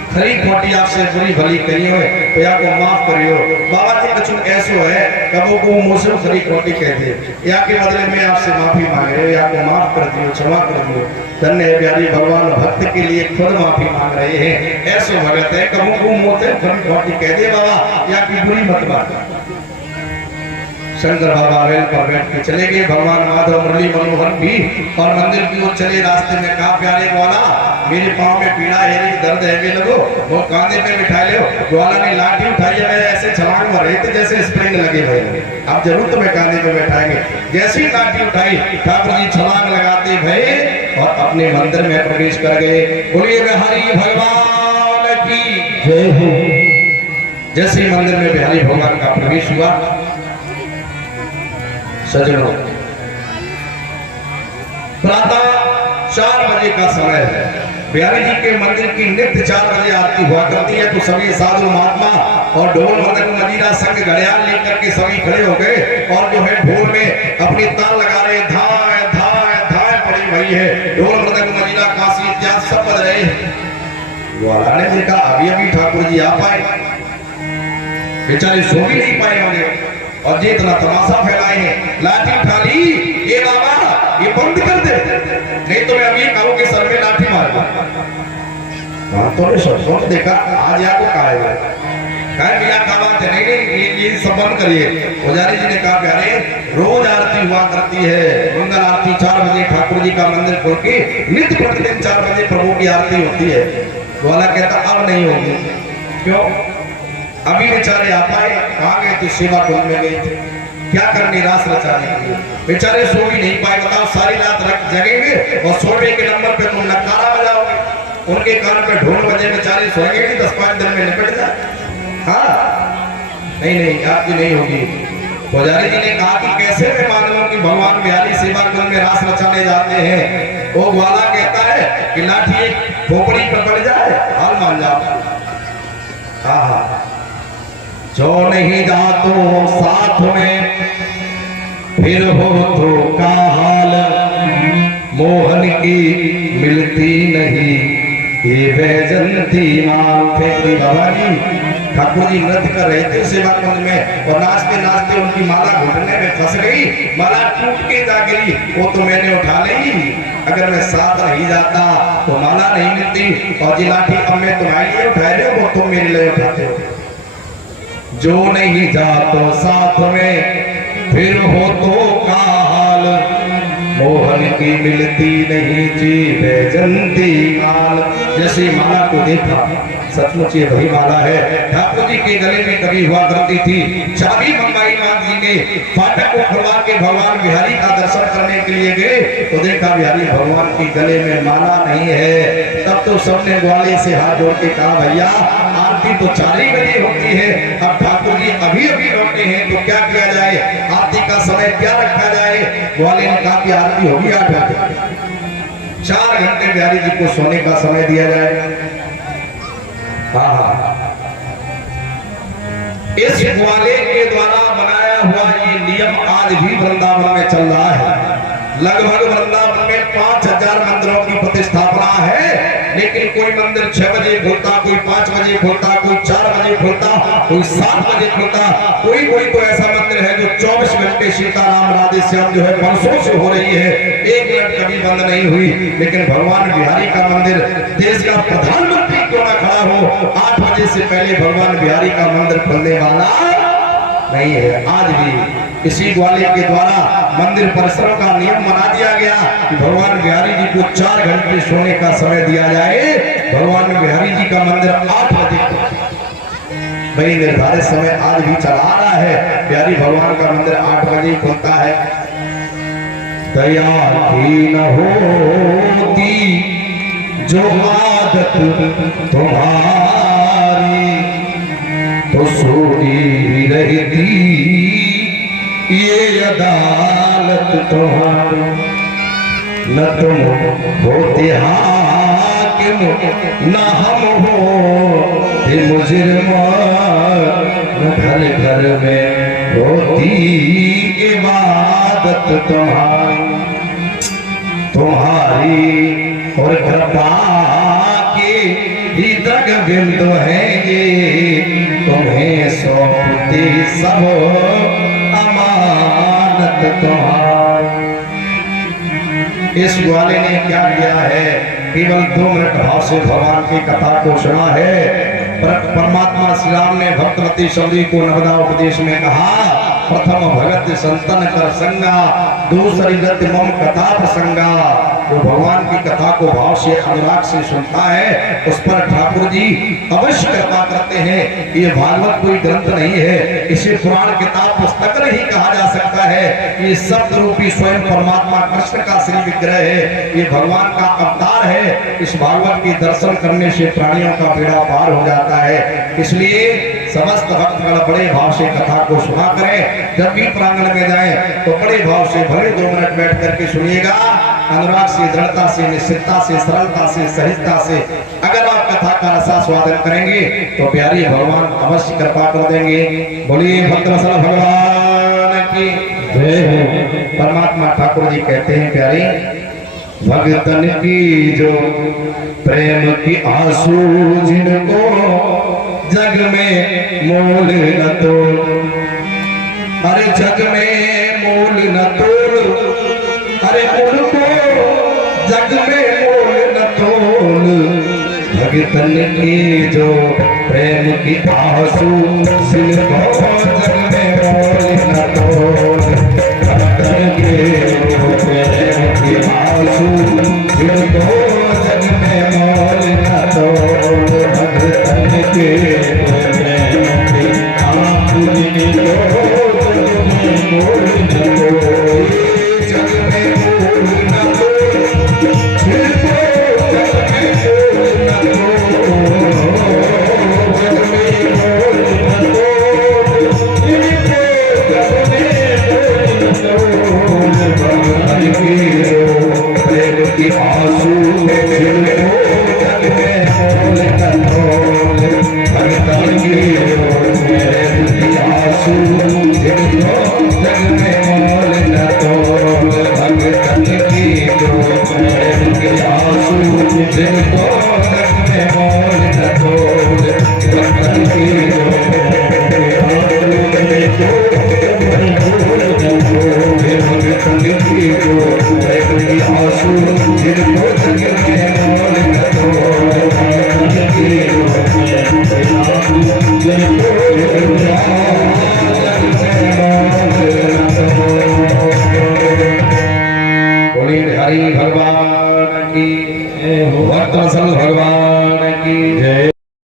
खरी खोटी आपसे बुरी भली कही हो तो या को माफ करियो। बाबा जी कछु ऐसो है कबो को मुझसे खरी खोटी कहते, या के बदले में आपसे माफी मांग रहे हो, या को माफ कर दियो, क्षमा कर दियो। धन्य है बिहारी भगवान भक्त के लिए खुद माफी मांग रहे हैं। ऐसो भगत है कबो को मुझसे खरी खोटी कह दे बाबा, या की बुरी मत बात। शंकर बाबा रेल पर बैठ के चले गए। भगवान माधव मुरली मनोहर भी और मंदिर की ओर चले। रास्ते में कहा, प्यारे ग्वाला मेरे पाँव में पीड़ा है, दर्द है, वे लगो वो कांधे पे बिठा लो। ग्वाला ने लाठी उठाई है, ऐसे छलांग मार रहे थे जैसे स्प्रिंग लगे भाई, अब जरूर तुम्हें कांधे पे बैठाएंगे। जैसे ही लाठी उठाई ठाकुर जी छलांग लगाते भये और अपने मंदिर में प्रवेश कर गए। बोलिए बिहारी भगवान की जय हो। जैसे ही मंदिर में बिहारी भगवान का प्रवेश हुआ, सजनों प्रातः 4 बजे का समय है। बिहारी जी के मंदिर की नित्य 4 बजे आरती हुआ करती है। तो सभी साधु महात्मा और ढोल मृदंग मजीरा संग घड़ियाल लेकर के सभी खड़े हो गए और जो है ढोल में अपनी ताल लगा रहे, धाय धाय धाय पड़ी हुई है। ढोल मृदंग मजीरा काशी इत्यादि सब बज रहे हैं। ग्वाला ने देखा अभी अभी ठाकुर जी आ पाए, बेचारे सो भी नहीं पाए होंगे और जी इतना तमाशा फैलाए हैं। लाठी उठा ली, ये बाबा ये बंद कर दे, नहीं तो मैं अभी कहूँ कि सर में लाठी मार दूं। तो ने सोचो देखा आज या को कहा है मिला का बात है, नहीं ये सब बंद करिए। पुजारी जी ने कहा, प्यारे रोज आरती हुआ करती है, मंगल आरती 4 बजे ठाकुर जी का मंदिर खोल के नित्य प्रतिदिन 4 बजे प्रभु की आरती होती है। ग्वाला कहता अब नहीं होगी। क्यों? अभी बेचारे आ पाए, कहाँ गए थे? सेवा कुंज में गए थे, क्या करने रास रचाने के लिए। बेचारे सो भी नहीं पाए। बताओ सारी रात जगेंगे और सोने के नंबर पे तुम नकारा बजाओगे, उनके कान पे ढोल बजे, बेचारे सोएंगे नहीं, 10-5 दिन में निपट जाए। हाँ नहीं आपकी नहीं होगी। पुजारी जी ने कहा कि कैसे मैं मान लूं कि भगवान बिहारी सेवा कुंज में रास रचाने जाते हैं। वो ग्वाला कहता है कि लाठी एक खोपड़ी पर पड़ जाए हाल मान जाओ। हाँ जो नहीं जातो साथ में फिर हो तो का हाल, मोहन की मिलती नहीं ये वैजंती माल। फेंकती बाबा जी ठाकुर जी नृत्य कर रहे थे सेवा कुंज में और नाचते नाचते उनकी माला घुटने में फंस गई, माला टूट के जा गिरी। वो तो मैंने उठा ली, अगर मैं साथ नहीं जाता तो माला नहीं मिलती। और जी लाठी अब मैं तुम्हारे लिए उठा रहे हो, वो तुम मेरे लिए उठाते हो। जो नहीं जातो साथ में फिर हो तो का हाल, मोहन की मिलती नहीं जी वैजंती माल। जैसे माला को देखा, सचमुच ये वही माला है। ठाकुर जी के गले में कभी हुआ करती थी। चाबी मंगाई मां जी ने, फाटक को खुलवा के भगवान बिहारी का दर्शन करने के लिए गए तो देखा बिहारी भगवान की गले में माला नहीं है। तब तो सबने ग्वाले से हाथ जोड़ के कहा, भैया आरती तो 4 ही बजे होती है, अब ठाकुर जी अभी अभी लौटे हैं तो क्या किया जाए, आरती का समय क्या रखा जाए। ग्वाले ने कहा कि आरती होगी 8 बजे, 4 घंटे बिहारी जी को सोने का समय दिया जाए। इस ग्वाले के द्वारा बनाया हुआ ये नियम आज भी वृंदावन में चल रहा है। लगभग वृंदावन में 5000 मंदिरों की प्रतिष्ठापना है, लेकिन कोई मंदिर 6 बजे खुलता, कोई 5 बजे खुलता, कोई 4 बजे खुलता, कोई 7 बजे खुलता, कोई तो ऐसा मंदिर है जो 24 घंटे सीताराम राधे श्याम जो है वर्षों से हो रही है, 1 मिनट कभी बंद नहीं हुई। लेकिन भगवान बिहारी का मंदिर देश का प्रधानमंत्री क्यों ना खड़ा हो, 8 बजे से पहले भगवान बिहारी का मंदिर खुलने वाला नहीं है। आज भी इसी ग्वालियर के द्वारा मंदिर परिसरों का नियम बना दिया गया कि भगवान बिहारी जी को 4 घंटे सोने का समय दिया जाए। भगवान बिहारी जी का मंदिर 8 बजे वही निर्धारित समय आज भी चला रहा है। बिहारी भगवान का मंदिर 8 बजे खुलता है। दया की न होती जो आदत तुम्हारी तो सोई रहती ये अदालत तुम्हारी। न तुम होते हाकिम न हम होते मुजरिम, घर घर में होती इबादत तुम्हारी और कृपा के ही दग बिंदु है ये, तुम्हें सौंपती सब अमानत तुम्हारी। इस ग्वाले ने क्या किया है, केवल 2 मिनट भाव से भगवान की कथा को सुना है। परमात्मा श्री राम ने भक्तवती सौरी को नवदा उपदेश में कहा, प्रथम भगत संतन कर संगा, दूसरी गति मम कथा प्रसंगा। वो भगवान की कथा को भाव से अनुराग से सुनता है, उस पर ठाकुर जी अवश्य कृपा करते हैं। ये भागवत कोई ग्रंथ नहीं है, इसे पुराण किताब पुस्तक नहीं कहा जा सकता है। ये शब्द रूपी स्वयं परमात्मा कृष्ण का श्री विग्रह है, ये भगवान का अवतार है। इस भागवत के दर्शन करने से प्राणियों का बेड़ा पार हो जाता है। इसलिए समस्त भक्तगण बड़े भाव से कथा को सुना करें। जब भी प्रांगण में जाएं तो बड़े भाव से भले 2 मिनट बैठ करके सुनिएगा। अनुराग से, दृढ़ता से, निश्चितता से, सरलता से, सहजता से अगर आप कथा का रसास्वादन करेंगे तो प्यारी भगवान अवश्य कृपा कर देंगे। बोलिए भक्तवत्सल भगवान की जय हो। परमात्मा ठाकुर जी कहते हैं, प्यारी भगतन की जो प्रेम की आंसू जिनको जग में मोल न तोल, अरे जग में मोल न तोल, अरे उनको जग में मोल न तोल। भगतन की जो प्रेम की आंसू जिनको जग में मोल न तोल, भगतन के जो प्रेम की आंसू जिनको जग में मोल न तोल, भगतन के भगवान की भक्तवत्सल भगवान की जय।